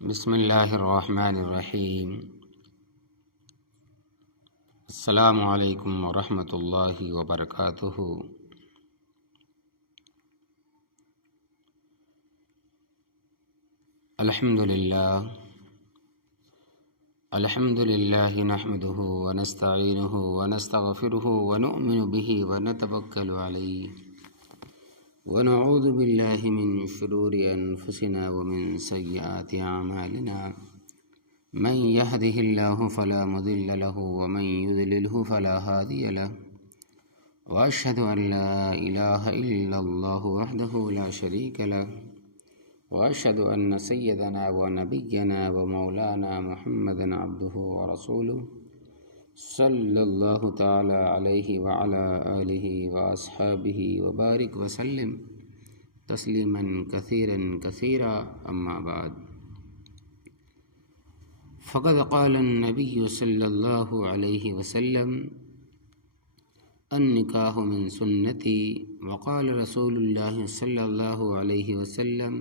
بسم اللہ الرحمن الرحیم۔ السلام علیکم ورحمۃ اللہ وبرکاتہ۔ الحمد للہ نحمده ونستعینه ونستغفره ونؤمن به ونتوکل علیہ ونعوذ باللہ من شرور انفسنا ومن سیئات اعمالنا من يهده الله فلا مضل له ومن يضلله فلا هادي له واشهد ان لا اله الا الله وحده لا شريك له واشهد ان سيدنا ونبينا ومولانا محمدا عبده ورسوله صلی اللہ تعالی علیہ وعلى آلہ واصحابہ وبارک وسلم تسلیما کثیرا کثیرا، اما بعد فقد قال النبی صلی اللہ علیہ وسلم النکاح من سنتی، وقال رسول اللہ صلی اللہ علیہ وسلم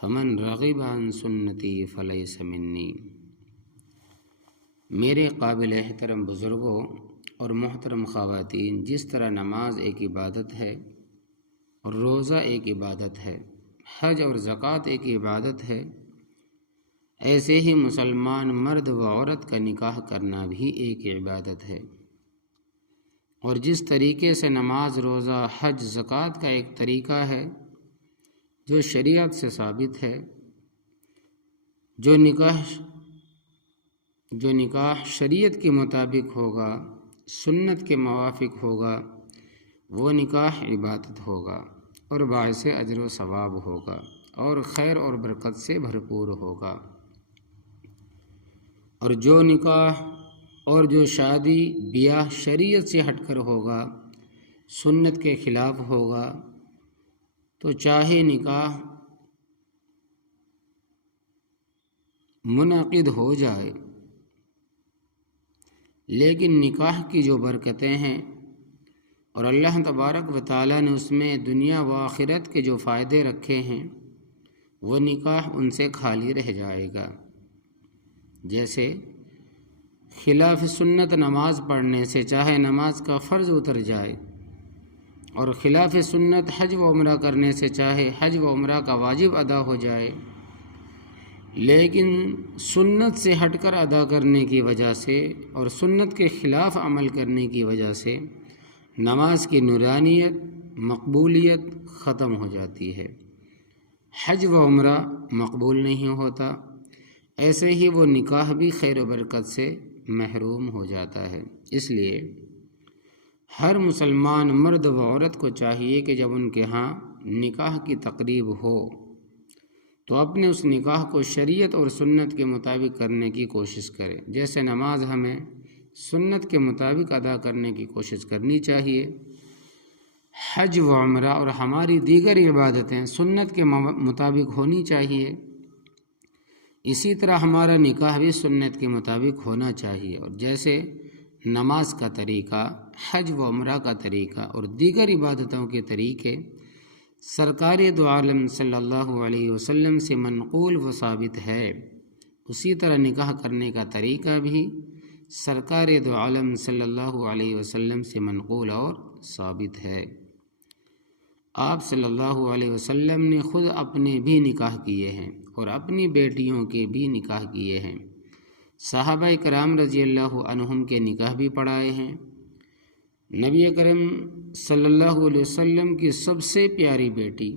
فمن رغب عن سنتی فلیس منی۔ میرے قابل احترام بزرگوں اور محترم خواتین، جس طرح نماز ایک عبادت ہے اور روزہ ایک عبادت ہے، حج اور زکوٰۃ ایک عبادت ہے، ایسے ہی مسلمان مرد و عورت کا نکاح کرنا بھی ایک عبادت ہے۔ اور جس طریقے سے نماز، روزہ، حج، زکوٰۃ کا ایک طریقہ ہے جو شریعت سے ثابت ہے، جو نکاح شریعت کے مطابق ہوگا، سنت کے موافق ہوگا، وہ نکاح عبادت ہوگا اور باعث اجر و ثواب ہوگا اور خیر اور برکت سے بھرپور ہوگا۔ اور جو نکاح اور جو شادی بیاہ شریعت سے ہٹ کر ہوگا، سنت کے خلاف ہوگا، تو چاہے نکاح منعقد ہو جائے، لیکن نکاح کی جو برکتیں ہیں اور اللہ تبارک و تعالیٰ نے اس میں دنیا و آخرت کے جو فائدے رکھے ہیں، وہ نکاح ان سے خالی رہ جائے گا۔ جیسے خلاف سنت نماز پڑھنے سے چاہے نماز کا فرض اتر جائے، اور خلاف سنت حج و عمرہ کرنے سے چاہے حج و عمرہ کا واجب ادا ہو جائے، لیکن سنت سے ہٹ کر ادا کرنے کی وجہ سے اور سنت کے خلاف عمل کرنے کی وجہ سے نماز کی نورانیت، مقبولیت ختم ہو جاتی ہے، حج و عمرہ مقبول نہیں ہوتا، ایسے ہی وہ نکاح بھی خیر و برکت سے محروم ہو جاتا ہے۔ اس لیے ہر مسلمان مرد و عورت کو چاہیے کہ جب ان کے ہاں نکاح کی تقریب ہو تو اپنے اس نکاح کو شریعت اور سنت کے مطابق کرنے کی کوشش کرے۔ جیسے نماز ہمیں سنت کے مطابق ادا کرنے کی کوشش کرنی چاہیے، حج و عمرہ اور ہماری دیگر عبادتیں سنت کے مطابق ہونی چاہیے، اسی طرح ہمارا نکاح بھی سنت کے مطابق ہونا چاہیے۔ اور جیسے نماز کا طریقہ، حج و عمرہ کا طریقہ اور دیگر عبادتوں کے طریقے سرکار دو عالم صلی اللہ علیہ وسلم سے منقول و ثابت ہے، اسی طرح نکاح کرنے کا طریقہ بھی سرکار دو عالم صلی اللہ علیہ وسلم سے منقول اور ثابت ہے۔ آپ صلی اللہ علیہ وسلم نے خود اپنے بھی نکاح کیے ہیں اور اپنی بیٹیوں کے بھی نکاح کیے ہیں، صحابہ کرام رضی اللہ عنہم کے نکاح بھی پڑھائے ہیں۔ نبی کریم صلی اللہ علیہ وسلم کی سب سے پیاری بیٹی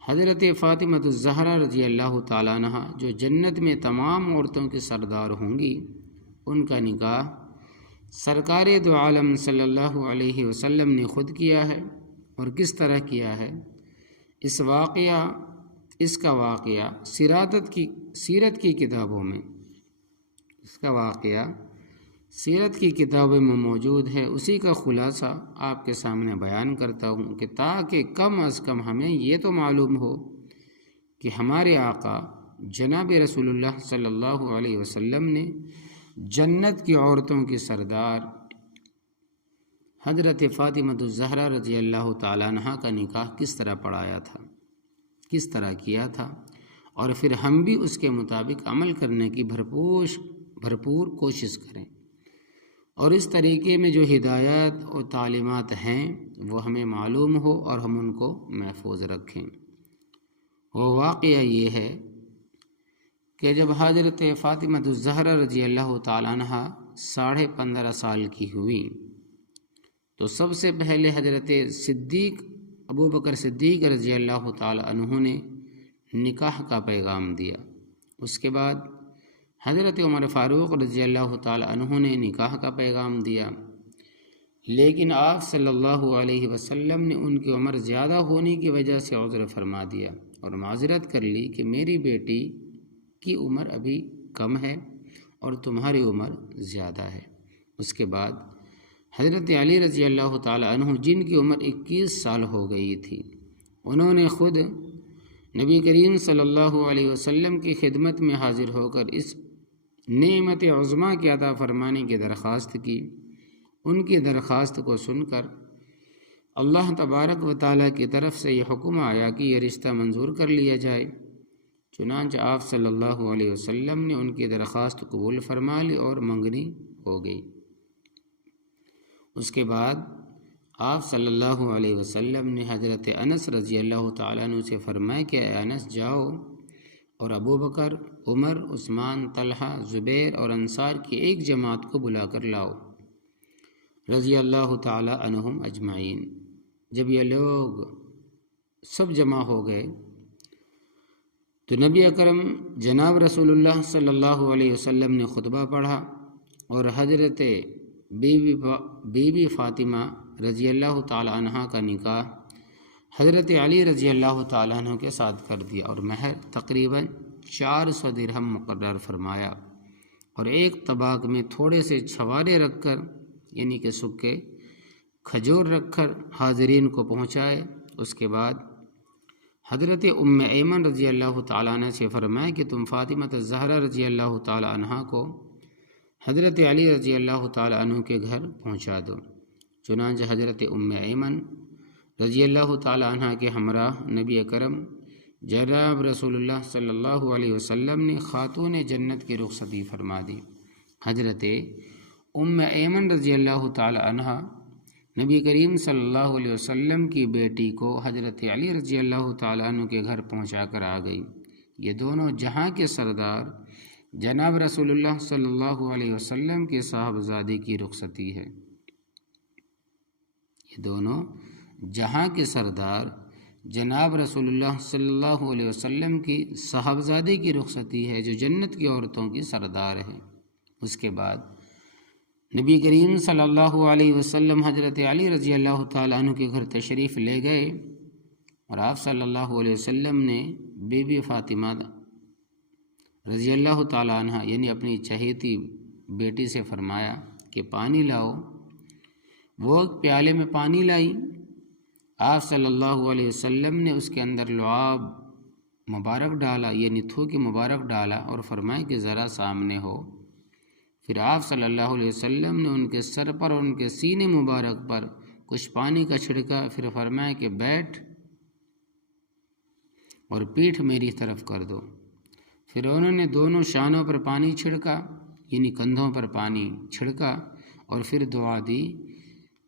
حضرت فاطمہ الزہرا رضی اللہ تعالیٰ عنہ، جو جنت میں تمام عورتوں کی سردار ہوں گی، ان کا نکاح سرکار دو عالم صلی اللہ علیہ وسلم نے خود کیا ہے۔ اور کس طرح کیا ہے، اس کا واقعہ سیرت کی کتابوں میں، اس کا واقعہ سیرت کی کتابوں میں موجود ہے۔ اسی کا خلاصہ آپ کے سامنے بیان کرتا ہوں کہ تاکہ کم از کم ہمیں یہ تو معلوم ہو کہ ہمارے آقا جناب رسول اللہ صلی اللہ علیہ وسلم نے جنت کی عورتوں کی سردار حضرت فاطمہ الزہرا رضی اللہ تعالیٰ عنہ کا نکاح کس طرح پڑھایا تھا، کس طرح کیا تھا، اور پھر ہم بھی اس کے مطابق عمل کرنے کی بھرپور کوشش کریں، اور اس طریقے میں جو ہدایات اور تعلیمات ہیں وہ ہمیں معلوم ہو اور ہم ان کو محفوظ رکھیں۔ وہ واقعہ یہ ہے کہ جب حضرت فاطمہ الزہرا رضی اللہ تعالیٰ عنہ 15.5 سال کی ہوئی تو سب سے پہلے حضرت ابوبکر صدیق رضی اللہ تعالیٰ عنہ نے نکاح کا پیغام دیا۔ اس کے بعد حضرت عمر فاروق رضی اللہ تعالیٰ عنہ نے نکاح کا پیغام دیا، لیکن آپ صلی اللہ علیہ وسلم نے ان کی عمر زیادہ ہونے کی وجہ سے عذر فرما دیا اور معذرت کر لی کہ میری بیٹی کی عمر ابھی کم ہے اور تمہاری عمر زیادہ ہے۔ اس کے بعد حضرت علی رضی اللہ تعالیٰ عنہ جن کی عمر 21 سال ہو گئی تھی، انہوں نے خود نبی کریم صلی اللہ علیہ وسلم کی خدمت میں حاضر ہو کر اس نعمت عظمیٰ کی عطا فرمانے کی درخواست کی۔ ان کی درخواست کو سن کر اللہ تبارک و تعالیٰ کی طرف سے یہ حکم آیا کہ یہ رشتہ منظور کر لیا جائے۔ چنانچہ آپ صلی اللہ علیہ وسلم نے ان کی درخواست قبول فرما لی اور منگنی ہو گئی۔ اس کے بعد آپ صلی اللہ علیہ وسلم نے حضرت انس رضی اللہ تعالیٰ عنہ سے فرمایا کہ اے انس، جاؤ اور ابو بکر، عمر، عثمان، طلحہ، زبیر اور انصار کی ایک جماعت کو بلا کر لاؤ رضی اللہ تعالیٰ عنہم اجمعین۔ جب یہ لوگ سب جمع ہو گئے تو نبی اکرم جناب رسول اللہ صلی اللہ علیہ وسلم نے خطبہ پڑھا اور حضرت بی بی فاطمہ رضی اللہ تعالیٰ عنہ کا نکاح حضرت علی رضی اللہ تعالیٰ عنہ کے ساتھ کر دیا اور مہر تقریباً 400 درہم مقرر فرمایا اور ایک طباق میں تھوڑے سے چھوارے رکھ کر، یعنی کہ سکے کھجور رکھ کر حاضرین کو پہنچائے۔ اس کے بعد حضرت ام ایمن رضی اللہ تعالیٰ عنہ سے فرمایا کہ تم فاطمہ الزہرا رضی اللہ تعالیٰ عنہ کو حضرت علی رضی اللہ تعالیٰ عنہ کے گھر پہنچا دو۔ چنانچہ حضرت ام ایمن رضی اللہ تعالیٰ عنہ کے ہمراہ نبی اکرم جناب رسول اللہ صلی اللہ علیہ وسلم نے خاتون جنت کی رخصتی فرما دی۔ حضرت ام ایمن رضی اللہ تعالیٰ عنہ نبی کریم صلی اللہ علیہ وسلم کی بیٹی کو حضرت علی رضی اللہ تعالیٰ عنہ کے گھر پہنچا کر آ گئی۔ یہ دونوں جہاں کے سردار جناب رسول اللہ صلی اللہ علیہ وسلم کے صاحبزادے کی رخصتی ہے۔ یہ دونوں جہاں کے سردار جناب رسول اللہ صلی اللہ علیہ وسلم کی صاحبزادے کی رخصتی ہے جو جنت کی عورتوں کی سردار ہے۔ اس کے بعد نبی کریم صلی اللہ علیہ وسلم حضرت علی رضی اللہ تعالیٰ عنہ کے گھر تشریف لے گئے اور آپ صلی اللہ علیہ وسلم نے بی بی فاطمہ رضی اللہ تعالیٰ عنہ یعنی اپنی چہیتی بیٹی سے فرمایا کہ پانی لاؤ۔ وہ ایک پیالے میں پانی لائی۔ آپ صلی اللہ علیہ وسلم نے اس کے اندر لعاب مبارک ڈالا، یعنی تھوک مبارک ڈالا اور فرمایا کہ ذرا سامنے ہو۔ پھر آپ صلی اللہ علیہ وسلم نے ان کے سر پر اور ان کے سینے مبارک پر کچھ پانی کا چھڑکا، پھر فرمایا کہ بیٹھ اور پیٹھ میری طرف کر دو۔ پھر انہوں نے دونوں شانوں پر پانی چھڑکا، یعنی کندھوں پر پانی چھڑکا اور پھر دعا دی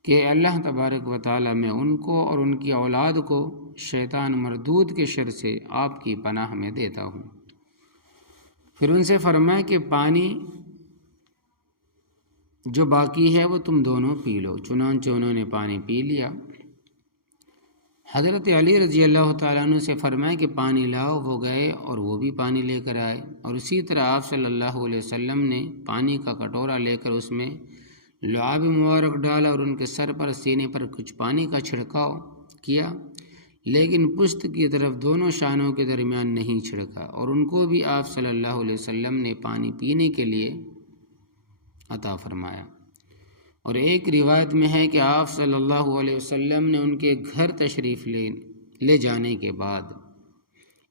کہ اللہ تبارک و تعالی میں ان کو اور ان کی اولاد کو شیطان مردود کے شر سے آپ کی پناہ میں دیتا ہوں۔ پھر ان سے فرمایا کہ پانی جو باقی ہے وہ تم دونوں پی لو۔ چنانچہ انہوں نے پانی پی لیا۔ حضرت علی رضی اللہ تعالیٰ عنہ سے فرمایا کہ پانی لاؤ۔ وہ گئے اور وہ بھی پانی لے کر آئے، اور اسی طرح آپ صلی اللہ علیہ وسلم نے پانی کا کٹورا لے کر اس میں لعاب مبارک ڈالا اور ان کے سر پر سینے پر کچھ پانی کا چھڑکاؤ کیا، لیکن پشت کی طرف دونوں شانوں کے درمیان نہیں چھڑکا، اور ان کو بھی آپ صلی اللہ علیہ وسلم نے پانی پینے کے لیے عطا فرمایا۔ اور ایک روایت میں ہے کہ آپ صلی اللہ علیہ وسلم نے ان کے گھر تشریف لے جانے کے بعد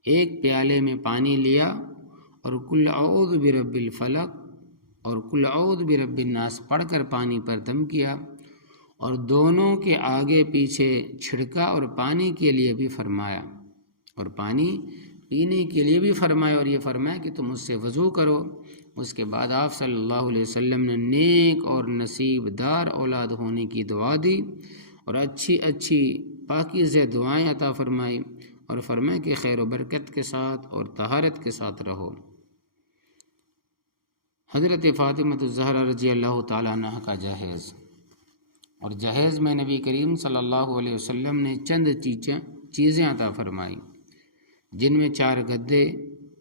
ایک پیالے میں پانی لیا اور قل اعوذ برب الفلق اور قل اعوذ برب الناس پڑھ کر پانی پر دم کیا، اور دونوں کے آگے پیچھے چھڑکا اور پانی کے لیے بھی فرمایا، اور پانی پینے کے لیے بھی فرمایا، اور یہ فرمایا کہ تم اس سے وضو کرو۔ اس کے بعد آپ صلی اللہ علیہ وسلم نے نیک اور نصیب دار اولاد ہونے کی دعا دی اور اچھی اچھی پاکیزہ دعائیں عطا فرمائی، اور فرمایا کہ خیر و برکت کے ساتھ اور طہارت کے ساتھ رہو۔ حضرت فاطمہ الزہرا رضی اللہ تعالیٰ عنہ کا جہیز، اور جہیز میں نبی کریم صلی اللہ علیہ وسلم نے چند چیزیں عطا فرمائی، جن میں 4 گدے،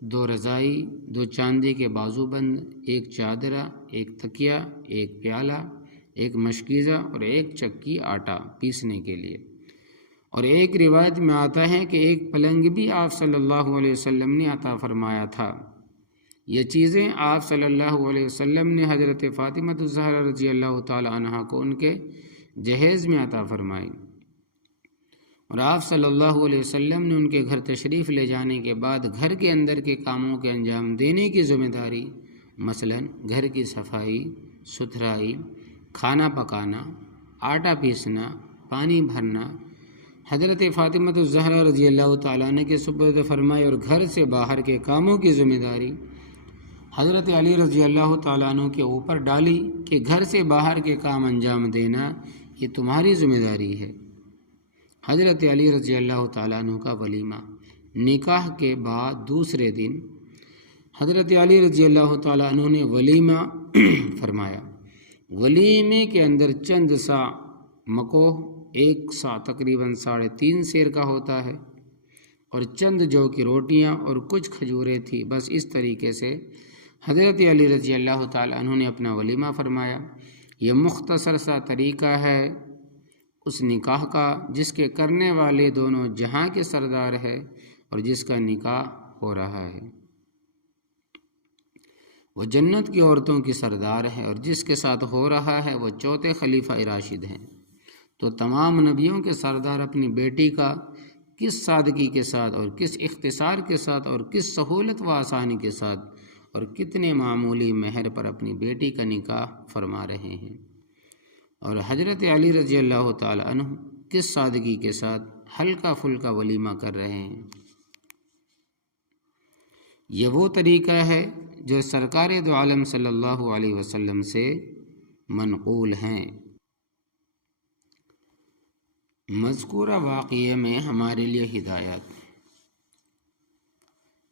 2 رضائی، 2 چاندی کے بازو بند، 1 چادرہ، 1 تکیہ، 1 پیالہ، 1 مشکیزہ اور 1 چکی آٹا پیسنے کے لیے۔ اور ایک روایت میں آتا ہے کہ 1 پلنگ بھی آپ صلی اللہ علیہ وسلم نے عطا فرمایا تھا۔ یہ چیزیں آپ صلی اللہ علیہ وسلم نے حضرت فاطمہ الزہرا رضی اللہ تعالی عنہا کو ان کے جہیز میں عطا فرمائی، اور آپ صلی اللہ علیہ وسلم نے ان کے گھر تشریف لے جانے کے بعد گھر کے اندر کے کاموں کے انجام دینے کی ذمہ داری، مثلا گھر کی صفائی ستھرائی، کھانا پکانا، آٹا پیسنا، پانی بھرنا، حضرت فاطمہ الزہرا رضی اللہ تعالیٰ عنہ کے سپرد فرمائی، اور گھر سے باہر کے کاموں کی ذمہ داری حضرت علی رضی اللہ تعالیٰ عنہ کے اوپر ڈالی کہ گھر سے باہر کے کام انجام دینا یہ تمہاری ذمہ داری ہے۔ حضرت علی رضی اللہ تعالیٰ عنہ کا ولیمہ، نکاح کے بعد دوسرے دن حضرت علی رضی اللہ تعالیٰ عنہ نے ولیمہ فرمایا۔ ولیمے کے اندر چند سا مکوہ، 1 سا تقریباً 3.5 سیر کا ہوتا ہے، اور چند جو کی روٹیاں اور کچھ کھجوریں تھی۔ بس اس طریقے سے حضرت علی رضی اللہ تعالیٰ عنہ نے اپنا ولیمہ فرمایا۔ یہ مختصر سا طریقہ ہے اس نکاح کا جس کے کرنے والے دونوں جہاں کے سردار ہے اور جس کا نکاح ہو رہا ہے وہ جنت کی عورتوں کی سردار ہے، اور جس کے ساتھ ہو رہا ہے وہ 4 خلیفہ راشد ہیں۔ تو تمام نبیوں کے سردار اپنی بیٹی کا کس سادگی کے ساتھ اور کس اختصار کے ساتھ اور کس سہولت و آسانی کے ساتھ اور کتنے معمولی مہر پر اپنی بیٹی کا نکاح فرما رہے ہیں، اور حضرت علی رضی اللہ تعالی عنہ کس سادگی کے ساتھ ہلکا پھلکا ولیمہ کر رہے ہیں۔ یہ وہ طریقہ ہے جو سرکار دو عالم صلی اللہ علیہ وسلم سے منقول ہیں۔ مذکورہ واقعے میں ہمارے لیے ہدایات،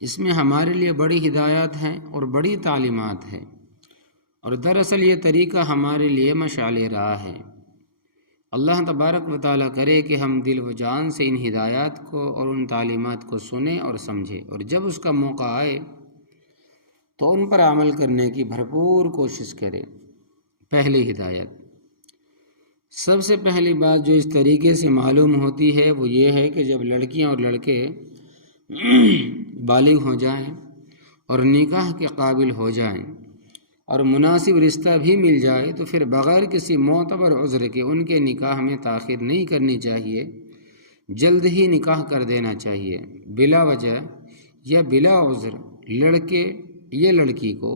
اس میں ہمارے لیے بڑی ہدایات ہیں اور بڑی تعلیمات ہیں، اور دراصل یہ طریقہ ہمارے لیے مشعل راہ ہے۔ اللہ تبارک و تعالیٰ کرے کہ ہم دل و جان سے ان ہدایات کو اور ان تعلیمات کو سنیں اور سمجھیں، اور جب اس کا موقع آئے تو ان پر عمل کرنے کی بھرپور کوشش کریں۔ پہلی ہدایت، سب سے پہلی بات جو اس طریقے سے معلوم ہوتی ہے وہ یہ ہے کہ جب لڑکیاں اور لڑکے بالغ ہو جائیں اور نکاح کے قابل ہو جائیں اور مناسب رشتہ بھی مل جائے تو پھر بغیر کسی معتبر عذر کے ان کے نکاح میں تاخیر نہیں کرنی چاہیے، جلد ہی نکاح کر دینا چاہیے۔ بلا وجہ یا بلا عذر لڑکے یا لڑکی کو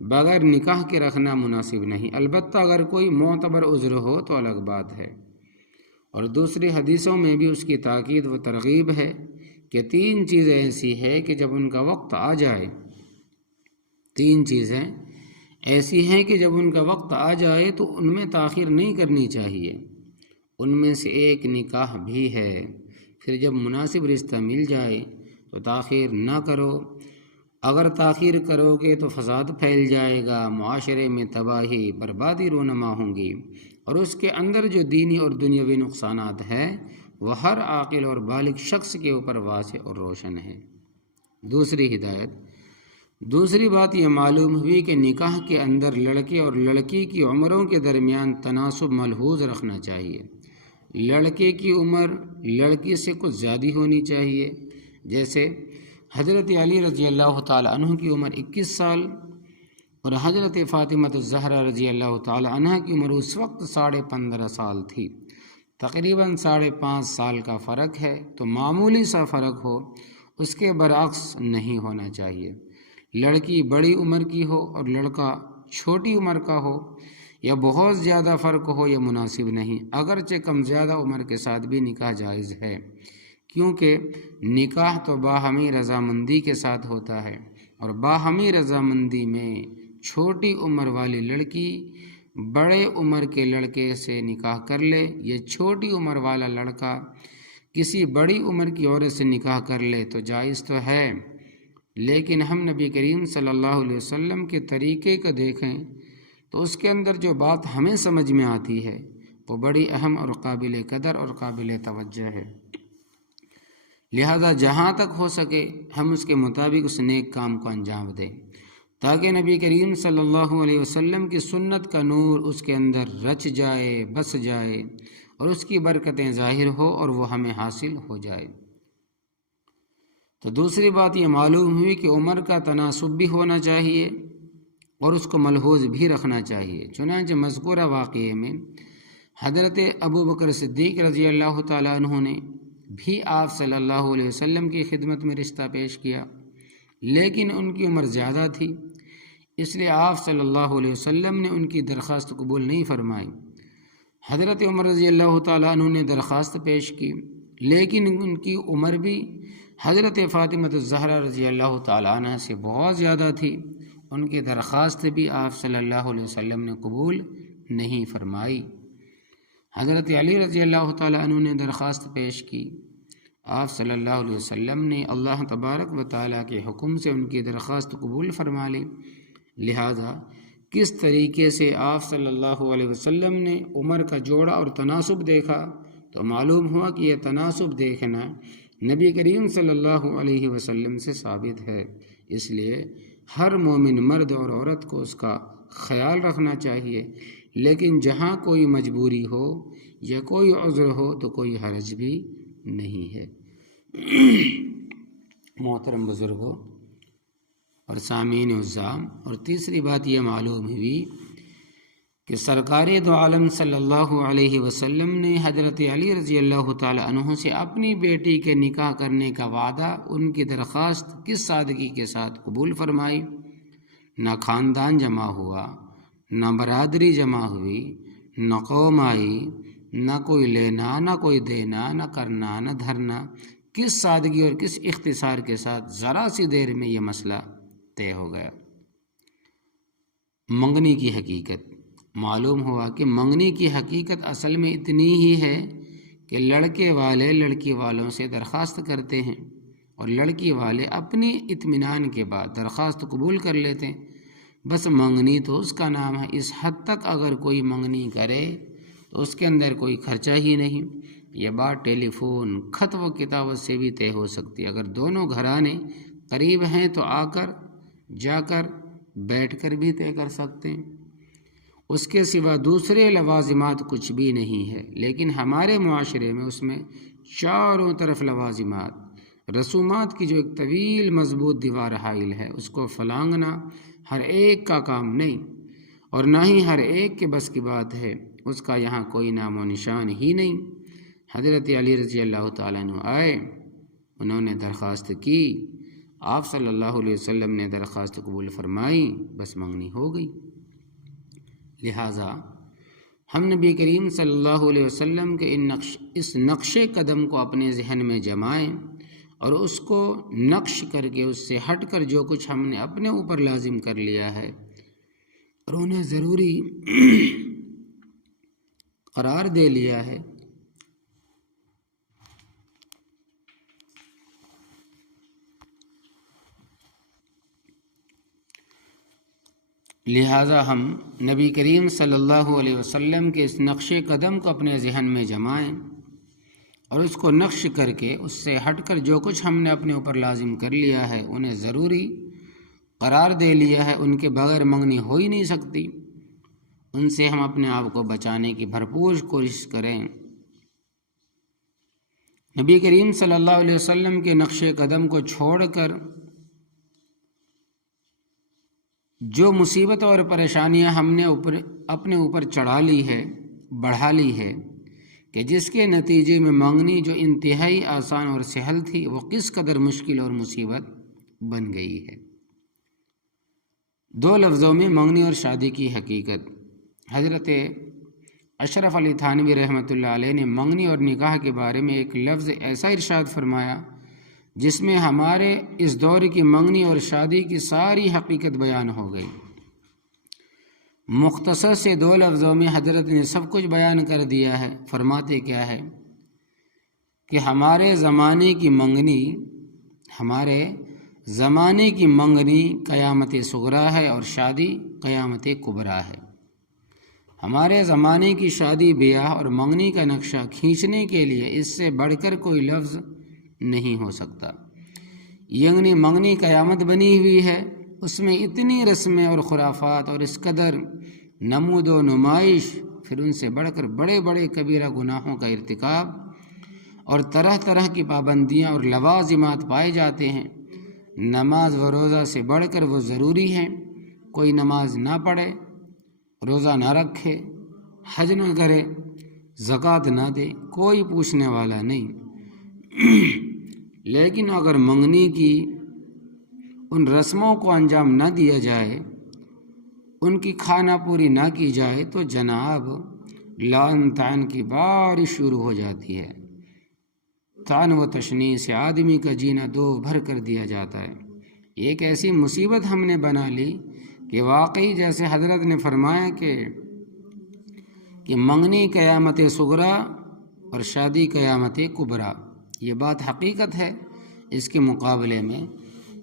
بغیر نکاح کے رکھنا مناسب نہیں، البتہ اگر کوئی معتبر عذر ہو تو الگ بات ہے۔ اور دوسری حدیثوں میں بھی اس کی تاکید و ترغیب ہے کہ 3 چیزیں ایسی ہے کہ جب ان کا وقت آ جائے، 3 چیزیں ایسی ہیں کہ جب ان کا وقت آ جائے تو ان میں تاخیر نہیں کرنی چاہیے۔ ان میں سے ایک نکاح بھی ہے۔ پھر جب مناسب رشتہ مل جائے تو تاخیر نہ کرو، اگر تاخیر کرو گے تو فساد پھیل جائے گا، معاشرے میں تباہی بربادی رونما ہوں گی، اور اس کے اندر جو دینی اور دنیاوی نقصانات ہیں وہ ہر عاقل اور بالغ شخص کے اوپر واضح اور روشن ہے۔ دوسری ہدایت، دوسری بات یہ معلوم ہوئی کہ نکاح کے اندر لڑکے اور لڑکی کی عمروں کے درمیان تناسب ملحوظ رکھنا چاہیے۔ لڑکے کی عمر لڑکی سے کچھ زیادہ ہونی چاہیے، جیسے حضرت علی رضی اللہ تعالی عنہ کی عمر 21 سال اور حضرت فاطمہ الزہرا رضی اللہ تعالی عنہ کی عمر اس وقت 15.5 سال تھی، تقریباً 5.5 سال کا فرق ہے۔ تو معمولی سا فرق ہو، اس کے برعکس نہیں ہونا چاہیے۔ لڑکی بڑی عمر کی ہو اور لڑکا چھوٹی عمر کا ہو، یا بہت زیادہ فرق ہو، یہ مناسب نہیں۔ اگرچہ کم زیادہ عمر کے ساتھ بھی نکاح جائز ہے، کیونکہ نکاح تو باہمی رضامندی کے ساتھ ہوتا ہے، اور باہمی رضامندی میں چھوٹی عمر والی لڑکی بڑے عمر کے لڑکے سے نکاح کر لے، یہ چھوٹی عمر والا لڑکا کسی بڑی عمر کی عورت سے نکاح کر لے تو جائز تو ہے، لیکن ہم نبی کریم صلی اللہ علیہ وسلم کے طریقے کو دیکھیں تو اس کے اندر جو بات ہمیں سمجھ میں آتی ہے وہ بڑی اہم اور قابل قدر اور قابل توجہ ہے، لہذا جہاں تک ہو سکے ہم اس کے مطابق اس نیک کام کو انجام دیں، تاکہ نبی کریم صلی اللہ علیہ وسلم کی سنت کا نور اس کے اندر رچ جائے، بس جائے، اور اس کی برکتیں ظاہر ہو اور وہ ہمیں حاصل ہو جائے۔ تو دوسری بات یہ معلوم ہوئی کہ عمر کا تناسب بھی ہونا چاہیے اور اس کو ملحوظ بھی رکھنا چاہیے۔ چنانچہ مذکورہ واقعے میں حضرت ابو بکر صدیق رضی اللہ تعالیٰ عنہ نے بھی آپ صلی اللہ علیہ وسلم کی خدمت میں رشتہ پیش کیا، لیکن ان کی عمر زیادہ تھی، اس لیے آپ صلی اللہ علیہ وسلم نے ان کی درخواست قبول نہیں فرمائی۔ حضرت عمر رضی اللہ تعالیٰ عنہ نے درخواست پیش کی، لیکن ان کی عمر بھی حضرت فاطمہ الزہرا رضی اللہ تعالیٰ عنہ سے بہت زیادہ تھی، ان کی درخواست بھی آپ صلی اللہ علیہ وسلم نے قبول نہیں فرمائی۔ حضرت علی رضی اللہ تعالیٰ عنہ نے درخواست پیش کی، آپ صلی اللہ علیہ وسلم نے اللہ تبارک و تعالیٰ کے حکم سے ان کی درخواست قبول فرما لی، لہذا کس طریقے سے آپ صلی اللہ علیہ وسلم نے عمر کا جوڑا اور تناسب دیکھا تو معلوم ہوا کہ یہ تناسب دیکھنا نبی کریم صلی اللہ علیہ وسلم سے ثابت ہے، اس لیے ہر مومن مرد اور عورت کو اس کا خیال رکھنا چاہیے، لیکن جہاں کوئی مجبوری ہو یا کوئی عذر ہو تو کوئی حرج بھی نہیں ہے۔ محترم بزرگوں اور سامعین عزام، اور تیسری بات یہ معلوم ہوئی کہ سرکار دو عالم صلی اللہ علیہ وسلم نے حضرت علی رضی اللہ تعالی عنہ سے اپنی بیٹی کے نکاح کرنے کا وعدہ، ان کی درخواست کس سادگی کے ساتھ قبول فرمائی۔ نہ خاندان جمع ہوا، نہ برادری جمع ہوئی، نہ قوم آئی، نہ کوئی لینا نہ کوئی دینا، نہ کرنا نہ دھرنا، کس سادگی اور کس اختصار کے ساتھ ذرا سی دیر میں یہ مسئلہ طے ہو گیا۔ منگنی کی حقیقت معلوم ہوا کہ منگنی کی حقیقت اصل میں اتنی ہی ہے کہ لڑکے والے لڑکی والوں سے درخواست کرتے ہیں اور لڑکی والے اپنی اطمینان کے بعد درخواست قبول کر لیتے ہیں، بس منگنی تو اس کا نام ہے۔ اس حد تک اگر کوئی منگنی کرے تو اس کے اندر کوئی خرچہ ہی نہیں، یہ بات ٹیلی فون، خط و کتابت سے بھی طے ہو سکتی ہے۔ اگر دونوں گھرانے قریب ہیں تو آ کر جا کر بیٹھ کر بھی طے کر سکتے ہیں، اس کے سوا دوسرے لوازمات کچھ بھی نہیں ہے۔ لیکن ہمارے معاشرے میں اس میں چاروں طرف لوازمات، رسومات کی جو ایک طویل مضبوط دیوار حائل ہے، اس کو فلانگنا ہر ایک کا کام نہیں، اور نہ ہی ہر ایک کے بس کی بات ہے، اس کا یہاں کوئی نام و نشان ہی نہیں۔ حضرت علی رضی اللہ تعالیٰ عنہ آئے، انہوں نے درخواست کی، آپ صلی اللہ علیہ وسلم نے درخواست قبول فرمائی، بس منگنی ہو گئی۔ لہٰذا ہم نبی کریم صلی اللہ علیہ وسلم کے اس نقش قدم کو اپنے ذہن میں جمائیں اور اس کو نقش کر کے اس سے ہٹ کر جو کچھ ہم نے اپنے اوپر لازم کر لیا ہے اور انہیں ضروری قرار دے لیا ہے، لہٰذا ہم نبی کریم صلی اللہ علیہ وسلم کے اس نقش قدم کو اپنے ذہن میں جمائیں اور اس کو نقش کر کے اس سے ہٹ کر جو کچھ ہم نے اپنے اوپر لازم کر لیا ہے انہیں ضروری قرار دے لیا ہے، ان کے بغیر منگنی ہو ہی نہیں سکتی، ان سے ہم اپنے آپ کو بچانے کی بھرپور کوشش کریں۔ نبی کریم صلی اللہ علیہ وسلم کے نقش قدم کو چھوڑ کر جو مصیبت اور پریشانیاں ہم نے اپنے اوپر چڑھا لی ہے، بڑھا لی ہے، کہ جس کے نتیجے میں منگنی جو انتہائی آسان اور سہل تھی وہ کس قدر مشکل اور مصیبت بن گئی ہے۔ دو لفظوں میں منگنی اور شادی کی حقیقت۔ حضرت اشرف علی تھانوی رحمۃ اللہ علیہ نے منگنی اور نکاح کے بارے میں ایک لفظ ایسا ارشاد فرمایا جس میں ہمارے اس دور کی منگنی اور شادی کی ساری حقیقت بیان ہو گئی۔ مختصر سے 2 لفظوں میں حضرت نے سب کچھ بیان کر دیا ہے۔ فرماتے کیا ہے کہ ہمارے زمانے کی منگنی قیامت صغریٰ ہے اور شادی قیامت کبریٰ ہے۔ ہمارے زمانے کی شادی بیاہ اور منگنی کا نقشہ کھینچنے کے لیے اس سے بڑھ کر کوئی لفظ نہیں ہو سکتا۔ یعنی منگنی قیامت بنی ہوئی ہے، اس میں اتنی رسمیں اور خرافات اور اس قدر نمود و نمائش، پھر ان سے بڑھ کر بڑے بڑے کبیرہ گناہوں کا ارتکاب اور طرح طرح کی پابندیاں اور لوازمات پائے جاتے ہیں۔ نماز و روزہ سے بڑھ کر وہ ضروری ہیں۔ کوئی نماز نہ پڑھے، روزہ نہ رکھے، حج نہ کرے، زکوٰۃ نہ دے، کوئی پوچھنے والا نہیں۔ لیکن اگر منگنی کی ان رسموں کو انجام نہ دیا جائے، ان کی کھانا پوری نہ کی جائے تو جناب لعن طعن کی بارش شروع ہو جاتی ہے۔ طعن و تشنیع سے آدمی کا جینا دو بھر کر دیا جاتا ہے۔ ایک ایسی مصیبت ہم نے بنا لی کہ واقعی جیسے حضرت نے فرمایا کہ منگنی قیامت صغریٰ اور شادی قیامت کبریٰ، یہ بات حقیقت ہے۔ اس کے مقابلے میں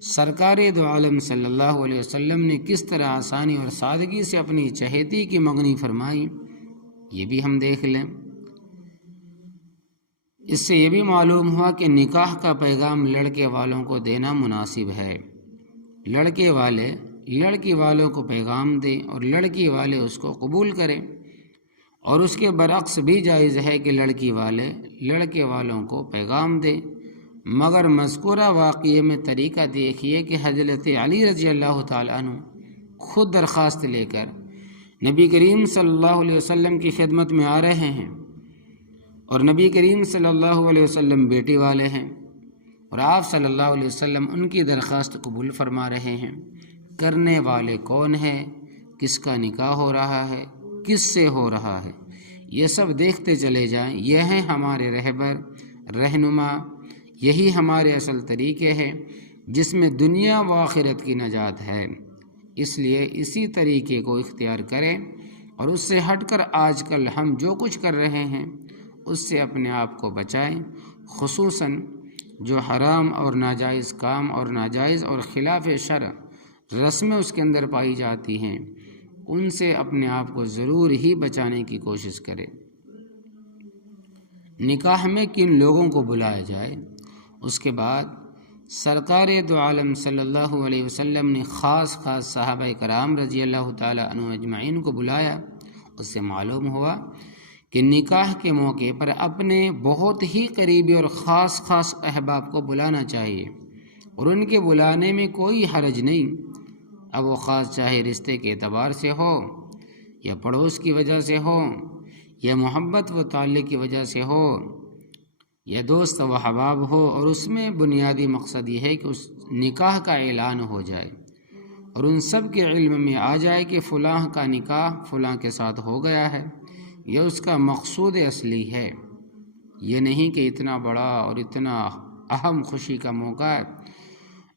سرکار دو عالم صلی اللہ علیہ وسلم نے کس طرح آسانی اور سادگی سے اپنی چہیتی کی منگنی فرمائی، یہ بھی ہم دیکھ لیں۔ اس سے یہ بھی معلوم ہوا کہ نکاح کا پیغام لڑکے والوں کو دینا مناسب ہے۔ لڑکے والے لڑکی والوں کو پیغام دیں اور لڑکی والے اس کو قبول کریں، اور اس کے برعکس بھی جائز ہے کہ لڑکی والے لڑکے والوں کو پیغام دیں۔ مگر مذکورہ واقعے میں طریقہ دیکھیے کہ حضرت علی رضی اللہ تعالیٰ عنہ خود درخواست لے کر نبی کریم صلی اللہ علیہ وسلم کی خدمت میں آ رہے ہیں، اور نبی کریم صلی اللہ علیہ وسلم بیٹی والے ہیں، اور آپ صلی اللہ علیہ وسلم ان کی درخواست قبول فرما رہے ہیں۔ کرنے والے کون ہیں، کس کا نکاح ہو رہا ہے، کس سے ہو رہا ہے، یہ سب دیکھتے چلے جائیں۔ یہ ہیں ہمارے رہبر، رہنما، یہی ہمارے اصل طریقے ہیں جس میں دنیا و آخرت کی نجات ہے۔ اس لیے اسی طریقے کو اختیار کریں اور اس سے ہٹ کر آج کل ہم جو کچھ کر رہے ہیں اس سے اپنے آپ کو بچائیں، خصوصاً جو حرام اور ناجائز کام اور ناجائز اور خلاف شرع رسمیں اس کے اندر پائی جاتی ہیں، ان سے اپنے آپ کو ضرور ہی بچانے کی کوشش کریں۔ نکاح میں کن لوگوں کو بلایا جائے، اس کے بعد سرکار دو عالم صلی اللہ علیہ وسلم نے خاص صحابہ کرام رضی اللہ تعالیٰ عنہ اجمعین کو بلایا۔ اس سے معلوم ہوا کہ نکاح کے موقع پر اپنے بہت ہی قریبی اور خاص احباب کو بلانا چاہیے، اور ان کے بلانے میں کوئی حرج نہیں۔ اب وہ خاص چاہے رشتے کے اعتبار سے ہو، یا پڑوس کی وجہ سے ہو، یا محبت و تعلق کی وجہ سے ہو، یا دوست و احباب ہو، اور اس میں بنیادی مقصد یہ ہے کہ اس نکاح کا اعلان ہو جائے اور ان سب کے علم میں آ جائے کہ فلاں کا نکاح فلاں کے ساتھ ہو گیا ہے۔ یہ اس کا مقصود اصلی ہے۔ یہ نہیں کہ اتنا بڑا اور اتنا اہم خوشی کا موقع ہے،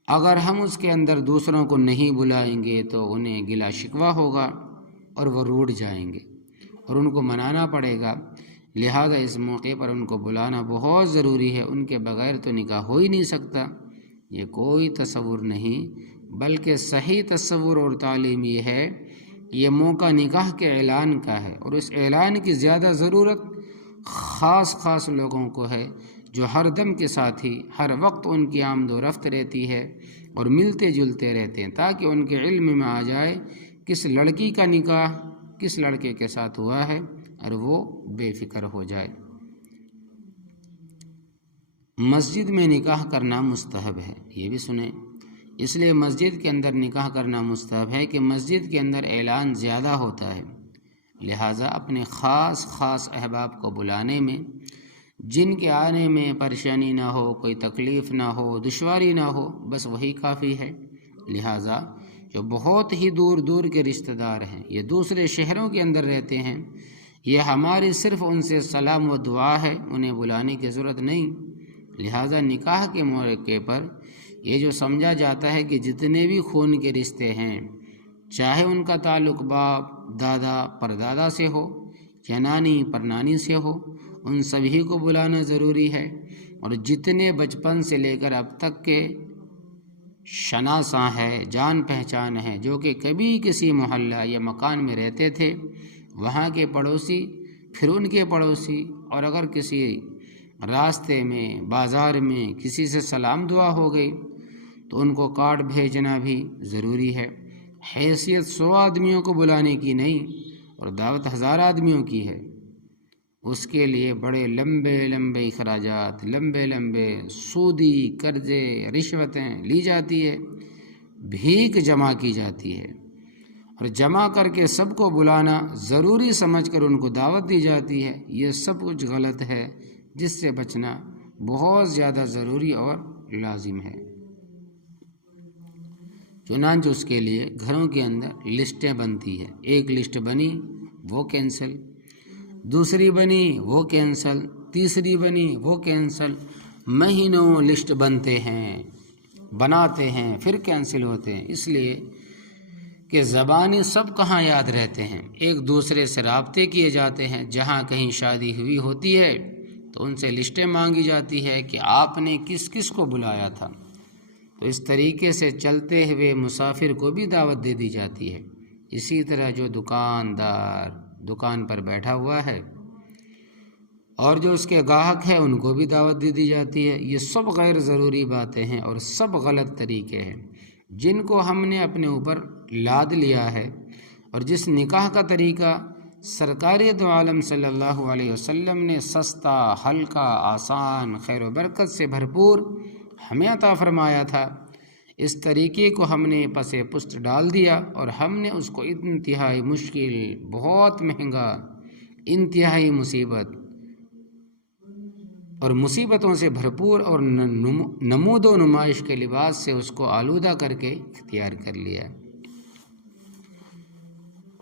اگر ہم اس کے اندر دوسروں کو نہیں بلائیں گے تو انہیں گلا شکوہ ہوگا اور وہ روٹھ جائیں گے اور ان کو منانا پڑے گا۔ لہذا اس موقع پر ان کو بلانا بہت ضروری ہے، ان کے بغیر تو نکاح ہو ہی نہیں سکتا۔ یہ کوئی تصور نہیں، بلکہ صحیح تصور اور تعلیم یہ ہے کہ یہ موقع نکاح کے اعلان کا ہے، اور اس اعلان کی زیادہ ضرورت خاص لوگوں کو ہے جو ہر دم کے ساتھ ہی ہر وقت ان کی آمد و رفت رہتی ہے اور ملتے جلتے رہتے ہیں، تاکہ ان کے علم میں آ جائے کس لڑکی کا نکاح کس لڑکے کے ساتھ ہوا ہے اور وہ بے فکر ہو جائے۔ مسجد میں نکاح کرنا مستحب ہے، یہ بھی سنیں۔ اس لیے مسجد کے اندر نکاح کرنا مستحب ہے کہ مسجد کے اندر اعلان زیادہ ہوتا ہے، لہٰذا اپنے خاص احباب کو بلانے میں، جن کے آنے میں پریشانی نہ ہو، کوئی تکلیف نہ ہو، دشواری نہ ہو، بس وہی کافی ہے۔ لہٰذا جو بہت ہی دور کے رشتہ دار ہیں، یہ دوسرے شہروں کے اندر رہتے ہیں، یہ ہماری صرف ان سے سلام و دعا ہے، انہیں بلانے کی ضرورت نہیں۔ لہٰذا نکاح کے موقع پر یہ جو سمجھا جاتا ہے کہ جتنے بھی خون کے رشتے ہیں، چاہے ان کا تعلق باپ دادا پردادا سے ہو یا نانی پرنانی سے ہو، ان سبھی کو بلانا ضروری ہے، اور جتنے بچپن سے لے کر اب تک کے شناساں ہے، جان پہچان ہے، جو کہ کبھی کسی محلہ یا مکان میں رہتے تھے، وہاں کے پڑوسی، پھر ان کے پڑوسی، اور اگر کسی راستے میں بازار میں کسی سے سلام دعا ہو گئی تو ان کو کارڈ بھیجنا بھی ضروری ہے۔ حیثیت 100 آدمیوں کو بلانے کی نہیں، اور دعوت 1000 آدمیوں کی ہے، اس کے لیے بڑے لمبے لمبے اخراجات، لمبے لمبے سودی قرضے رشوتیں لی جاتی ہے، بھیک جمع کی جاتی ہے، اور جمع کر کے سب کو بلانا ضروری سمجھ کر ان کو دعوت دی جاتی ہے۔ یہ سب کچھ غلط ہے، جس سے بچنا بہت زیادہ ضروری اور لازم ہے۔ چنانچہ اس کے لیے گھروں کے اندر لسٹیں بنتی ہے، ایک لسٹ بنی وہ کینسل، دوسری بنی وہ کینسل، تیسری بنی وہ کینسل، مہینوں لسٹ بنتے ہیں، بناتے ہیں، پھر کینسل ہوتے ہیں، اس لیے کہ زبانی سب کہاں یاد رہتے ہیں، ایک دوسرے سے رابطے کیے جاتے ہیں، جہاں کہیں شادی ہوئی ہوتی ہے تو ان سے لسٹیں مانگی جاتی ہے کہ آپ نے کس کس کو بلایا تھا، تو اس طریقے سے چلتے ہوئے مسافر کو بھی دعوت دے دی جاتی ہے۔ اسی طرح جو دکاندار دکان پر بیٹھا ہوا ہے اور جو اس کے گاہک ہے، ان کو بھی دعوت دے دی جاتی ہے۔ یہ سب غیر ضروری باتیں ہیں اور سب غلط طریقے ہیں جن کو ہم نے اپنے اوپر لاد لیا ہے، اور جس نکاح کا طریقہ سرکار دو عالم صلی اللہ علیہ وسلم نے سستا، ہلکا، آسان، خیر و برکت سے بھرپور ہمیں عطا فرمایا تھا، اس طریقے کو ہم نے پس پشت ڈال دیا، اور ہم نے اس کو انتہائی مشکل، بہت مہنگا، انتہائی مصیبت اور مصیبتوں سے بھرپور اور نمود و نمائش کے لباس سے اس کو آلودہ کر کے اختیار کر لیا۔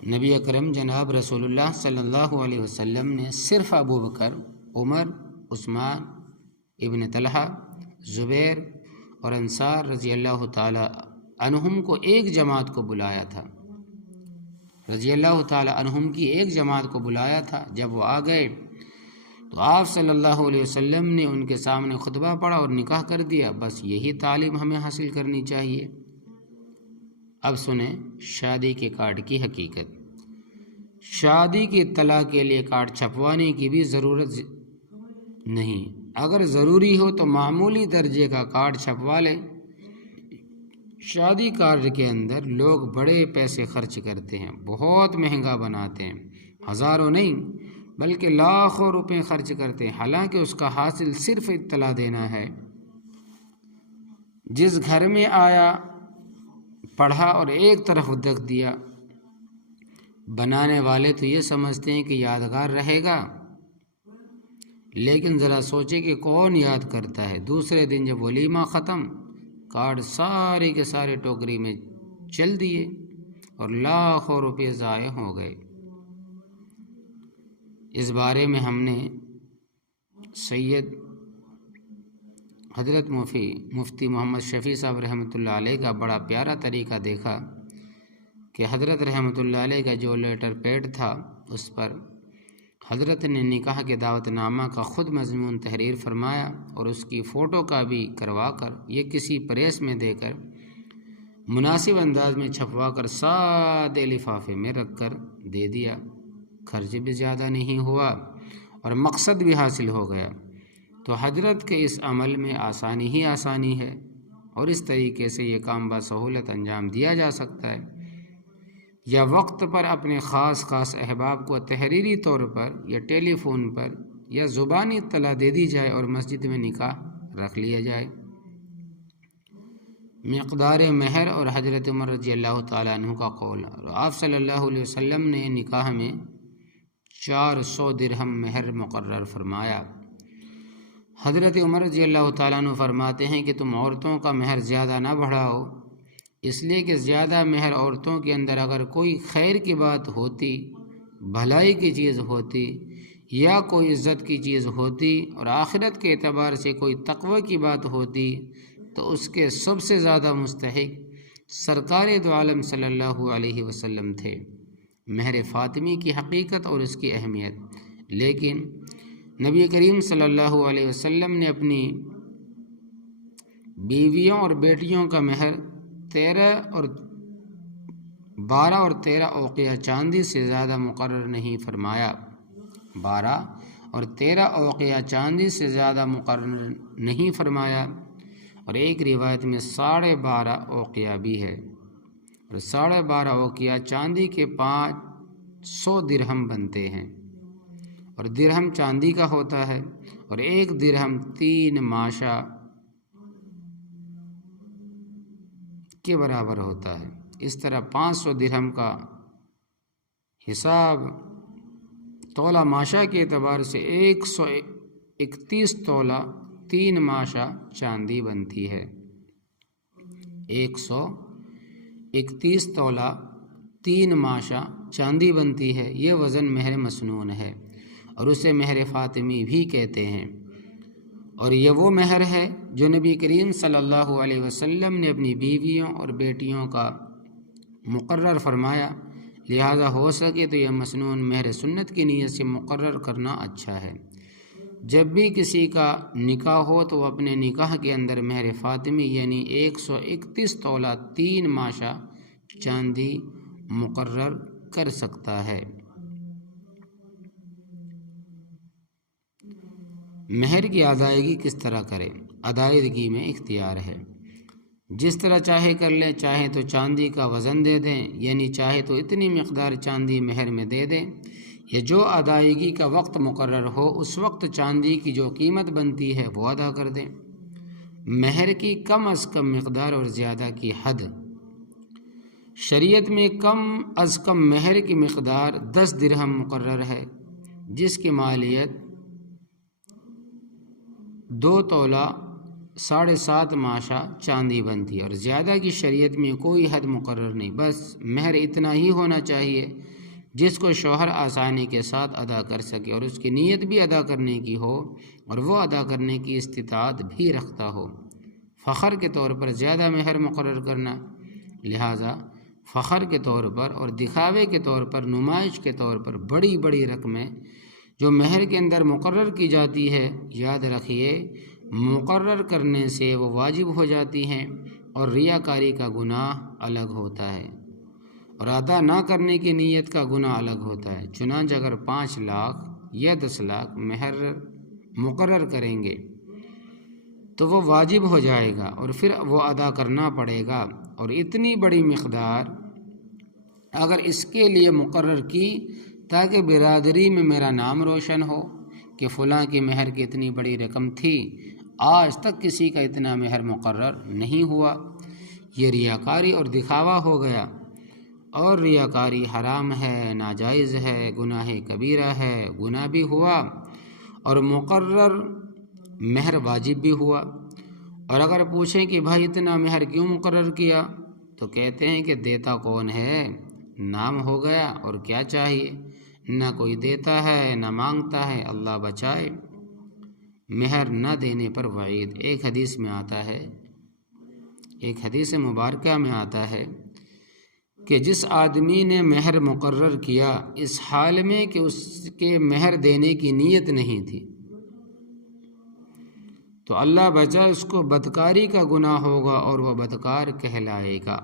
نبی اکرم جناب رسول اللہ صلی اللہ علیہ وسلم نے صرف ابو بکر، عمر، عثمان ابن طلحہ، زبیر اور انصار رضی اللہ تعالی عنہم کو ایک جماعت کو بلایا تھا، رضی اللہ تعالی عنہم کی ایک جماعت کو بلایا تھا۔ جب وہ آ گئے تو آپ صلی اللہ علیہ وسلم نے ان کے سامنے خطبہ پڑھا اور نکاح کر دیا۔ بس یہی تعلیم ہمیں حاصل کرنی چاہیے۔ اب سنیں شادی کے کارڈ کی حقیقت۔ شادی کی اطلاع کے لیے کارڈ چھپوانے کی بھی ضرورت نہیں، اگر ضروری ہو تو معمولی درجے کا کارڈ چھپوا لیں۔ شادی کارڈ کے اندر لوگ بڑے پیسے خرچ کرتے ہیں، بہت مہنگا بناتے ہیں، ہزاروں نہیں بلکہ لاکھوں روپے خرچ کرتے ہیں، حالانکہ اس کا حاصل صرف اطلاع دینا ہے۔ جس گھر میں آیا، پڑھا اور ایک طرف دکھ دیا، بنانے والے تو یہ سمجھتے ہیں کہ یادگار رہے گا، لیکن ذرا سوچے کہ کون یاد کرتا ہے۔ دوسرے دن جب ولیمہ ختم، کارڈ سارے کے سارے ٹوکری میں چل دیے اور لاکھوں روپے ضائع ہو گئے۔ اس بارے میں ہم نے سید حضرت مفتی محمد شفیع صاحب رحمۃ اللہ علیہ کا بڑا پیارا طریقہ دیکھا کہ حضرت رحمۃ اللہ علیہ کا جو لیٹر پیڈ تھا، اس پر حضرت نے نکاح کے دعوت نامہ کا خود مضمون تحریر فرمایا اور اس کی فوٹو کاپی کروا کر یہ کسی پریس میں دے کر مناسب انداز میں چھپوا کر سادے لفافے میں رکھ کر دے دیا۔ خرچ بھی زیادہ نہیں ہوا اور مقصد بھی حاصل ہو گیا۔ تو حضرت کے اس عمل میں آسانی ہی آسانی ہے، اور اس طریقے سے یہ کام بسہولت انجام دیا جا سکتا ہے۔ یا وقت پر اپنے خاص احباب کو تحریری طور پر یا ٹیلی فون پر یا زبانی اطلاع دے دی جائے اور مسجد میں نکاح رکھ لیا جائے۔ مقدار مہر اور حضرت عمر رضی اللہ تعالیٰ عنہ کا قول، آپ صلی اللہ علیہ وسلم نے نکاح میں 400 درہم مہر مقرر فرمایا۔ حضرت عمر رضی اللہ تعالیٰ عنہ فرماتے ہیں کہ تم عورتوں کا مہر زیادہ نہ بڑھاؤ، اس لیے کہ زیادہ مہر عورتوں کے اندر اگر کوئی خیر کی بات ہوتی بھلائی کی چیز ہوتی یا کوئی عزت کی چیز ہوتی اور آخرت کے اعتبار سے کوئی تقوی کی بات ہوتی تو اس کے سب سے زیادہ مستحق سرکار دو عالم صلی اللہ علیہ وسلم تھے، مہر فاطمی کی حقیقت اور اس کی اہمیت۔ لیکن نبی کریم صلی اللہ علیہ وسلم نے اپنی بیویوں اور بیٹیوں کا مہر 12 اور 13 اوقیہ چاندی سے زیادہ مقرر نہیں فرمایا، 12 اور 13 اوقیہ چاندی سے زیادہ مقرر نہیں فرمایا، اور ایک روایت میں 12.5 اوقیہ بھی ہے، اور 12.5 اوقیہ چاندی کے 500 درہم بنتے ہیں، اور درہم چاندی کا ہوتا ہے، اور ایک درہم 3 ماشا کے برابر ہوتا ہے۔ اس طرح 500 درہم کا حساب تولہ ماشا کے اعتبار سے 131 تولہ 3 ماشا چاندی بنتی ہے، 131 تولہ 3 ماشا چاندی بنتی ہے۔ یہ وزن مہر مسنون ہے اور اسے مہر فاطمی بھی کہتے ہیں، اور یہ وہ مہر ہے جو نبی کریم صلی اللہ علیہ وسلم نے اپنی بیویوں اور بیٹیوں کا مقرر فرمایا، لہذا ہو سکے تو یہ مسنون مہر سنت کی نیت سے مقرر کرنا اچھا ہے۔ جب بھی کسی کا نکاح ہو تو وہ اپنے نکاح کے اندر مہر فاطمی یعنی 131 تولہ 3 ماشا چاندی مقرر کر سکتا ہے۔ مہر کی ادائیگی کس طرح کرے؟ ادائیگی میں اختیار ہے، جس طرح چاہے کر لیں، چاہیں تو چاندی کا وزن دے دیں، یعنی چاہے تو اتنی مقدار چاندی مہر میں دے دیں، یا جو ادائیگی کا وقت مقرر ہو اس وقت چاندی کی جو قیمت بنتی ہے وہ ادا کر دیں۔ مہر کی کم از کم مقدار اور زیادہ کی حد۔ شریعت میں کم از کم مہر کی مقدار 10 درہم مقرر ہے، جس کی مالیت 2 تولہ 7.5 ماشا چاندی بنتی ہے، اور زیادہ کی شریعت میں کوئی حد مقرر نہیں، بس مہر اتنا ہی ہونا چاہیے جس کو شوہر آسانی کے ساتھ ادا کر سکے اور اس کی نیت بھی ادا کرنے کی ہو اور وہ ادا کرنے کی استطاعت بھی رکھتا ہو۔ فخر کے طور پر زیادہ مہر مقرر کرنا، لہٰذا فخر کے طور پر اور دکھاوے کے طور پر، نمائش کے طور پر بڑی بڑی رقمیں جو مہر کے اندر مقرر کی جاتی ہے، یاد رکھیے مقرر کرنے سے وہ واجب ہو جاتی ہیں اور ریاکاری کا گناہ الگ ہوتا ہے، اور ادا نہ کرنے کی نیت کا گناہ الگ ہوتا ہے۔ چنانچہ اگر 5 لاکھ یا 10 لاکھ مہر مقرر کریں گے تو وہ واجب ہو جائے گا اور پھر وہ ادا کرنا پڑے گا، اور اتنی بڑی مقدار اگر اس کے لیے مقرر کی تاکہ برادری میں میرا نام روشن ہو کہ فلاں کی مہر کی اتنی بڑی رقم تھی، آج تک کسی کا اتنا مہر مقرر نہیں ہوا، یہ ریاکاری اور دکھاوا ہو گیا، اور ریاکاری حرام ہے، ناجائز ہے، گناہ کبیرہ ہے، گناہ بھی ہوا اور مقرر مہر واجب بھی ہوا۔ اور اگر پوچھیں کہ بھائی اتنا مہر کیوں مقرر کیا، تو کہتے ہیں کہ دیتا کون ہے، نام ہو گیا اور کیا چاہیے، نہ کوئی دیتا ہے نہ مانگتا ہے، اللہ بچائے۔ مہر نہ دینے پر وعید۔ ایک حدیث میں آتا ہے، ایک حدیث مبارکہ میں آتا ہے کہ جس آدمی نے مہر مقرر کیا اس حال میں کہ اس کے مہر دینے کی نیت نہیں تھی، تو اللہ بچائے اس کو بدکاری کا گناہ ہوگا اور وہ بدکار کہلائے گا۔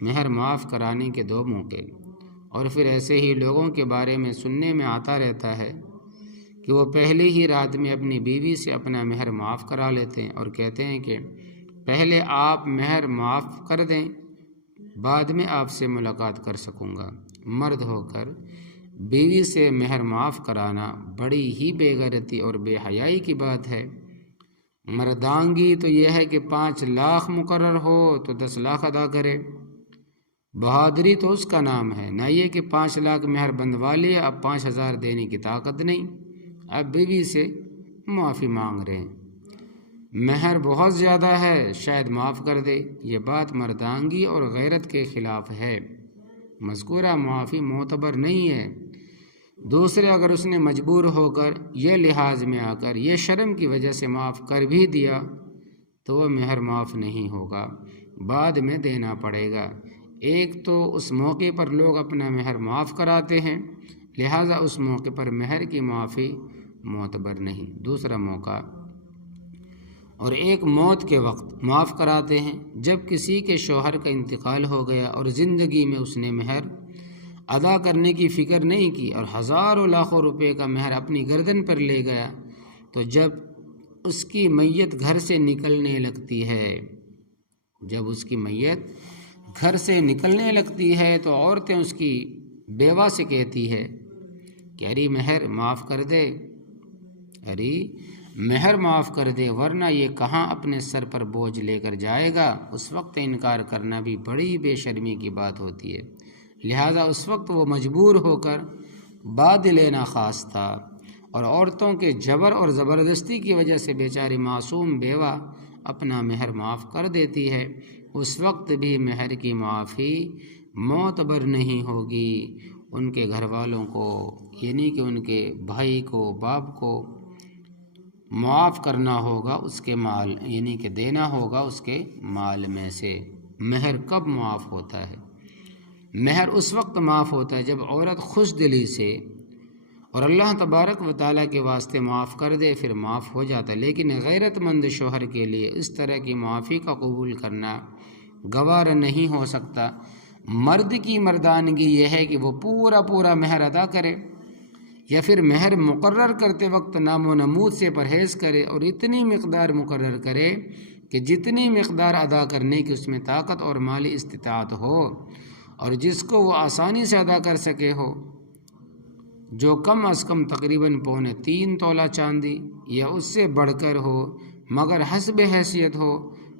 مہر معاف کرانے کے 2 موقع۔ اور پھر ایسے ہی لوگوں کے بارے میں سننے میں آتا رہتا ہے کہ وہ پہلی ہی رات میں اپنی بیوی سے اپنا مہر معاف کرا لیتے ہیں اور کہتے ہیں کہ پہلے آپ مہر معاف کر دیں، بعد میں آپ سے ملاقات کر سکوں گا۔ مرد ہو کر بیوی سے مہر معاف کرانا بڑی ہی بے غیرتی اور بے حیائی کی بات ہے۔ مردانگی تو یہ ہے کہ 5 لاکھ مقرر ہو تو 10 لاکھ ادا کرے، بہادری تو اس کا نام ہے، نہ یہ کہ 5 لاکھ مہر بندوا لیا، اب 5,000 دینے کی طاقت نہیں، اب بیوی سے معافی مانگ رہے ہیں، مہر بہت زیادہ ہے شاید معاف کر دے، یہ بات مردانگی اور غیرت کے خلاف ہے۔ مذکورہ معافی معتبر نہیں ہے۔ دوسرے اگر اس نے مجبور ہو کر یہ لحاظ میں آ کر یہ شرم کی وجہ سے معاف کر بھی دیا تو وہ مہر معاف نہیں ہوگا، بعد میں دینا پڑے گا۔ ایک تو اس موقع پر لوگ اپنا مہر معاف کراتے ہیں، لہٰذا اس موقع پر مہر کی معافی معتبر نہیں۔ دوسرا موقع، اور ایک موت کے وقت معاف کراتے ہیں، جب کسی کے شوہر کا انتقال ہو گیا اور زندگی میں اس نے مہر ادا کرنے کی فکر نہیں کی اور ہزاروں لاکھوں روپے کا مہر اپنی گردن پر لے گیا، تو جب اس کی میت گھر سے نکلنے لگتی ہے تو عورتیں اس کی بیوہ سے کہتی ہے کہ ارے مہر معاف کر دے ورنہ یہ کہاں اپنے سر پر بوجھ لے کر جائے گا۔ اس وقت انکار کرنا بھی بڑی بے شرمی کی بات ہوتی ہے، لہٰذا اس وقت وہ مجبور ہو کر باد لینا خاص تھا، اور عورتوں کے جبر اور زبردستی کی وجہ سے بیچاری معصوم بیوہ اپنا مہر معاف کر دیتی ہے، اس وقت بھی مہر کی معافی معتبر نہیں ہوگی۔ ان کے گھر والوں کو یعنی کہ ان کے بھائی کو، باپ کو معاف کرنا ہوگا اس کے مال، یعنی کہ دینا ہوگا اس کے مال میں سے۔ مہر کب معاف ہوتا ہے؟ مہر اس وقت معاف ہوتا ہے جب عورت خوش دلی سے اور اللہ تبارک و تعالیٰ کے واسطے معاف کر دے، پھر معاف ہو جاتا ہے۔ لیکن غیرت مند شوہر کے لیے اس طرح کی معافی کا قبول کرنا گوارا نہیں ہو سکتا۔ مرد کی مردانگی یہ ہے کہ وہ پورا مہر ادا کرے، یا پھر مہر مقرر کرتے وقت نام و نمود سے پرہیز کرے اور اتنی مقدار مقرر کرے کہ جتنی مقدار ادا کرنے کی اس میں طاقت اور مالی استطاعت ہو، اور جس کو وہ آسانی سے ادا کر سکے ہو، جو کم از کم تقریباً 3.25 تولہ چاندی یا اس سے بڑھ کر ہو، مگر حسب حیثیت ہو۔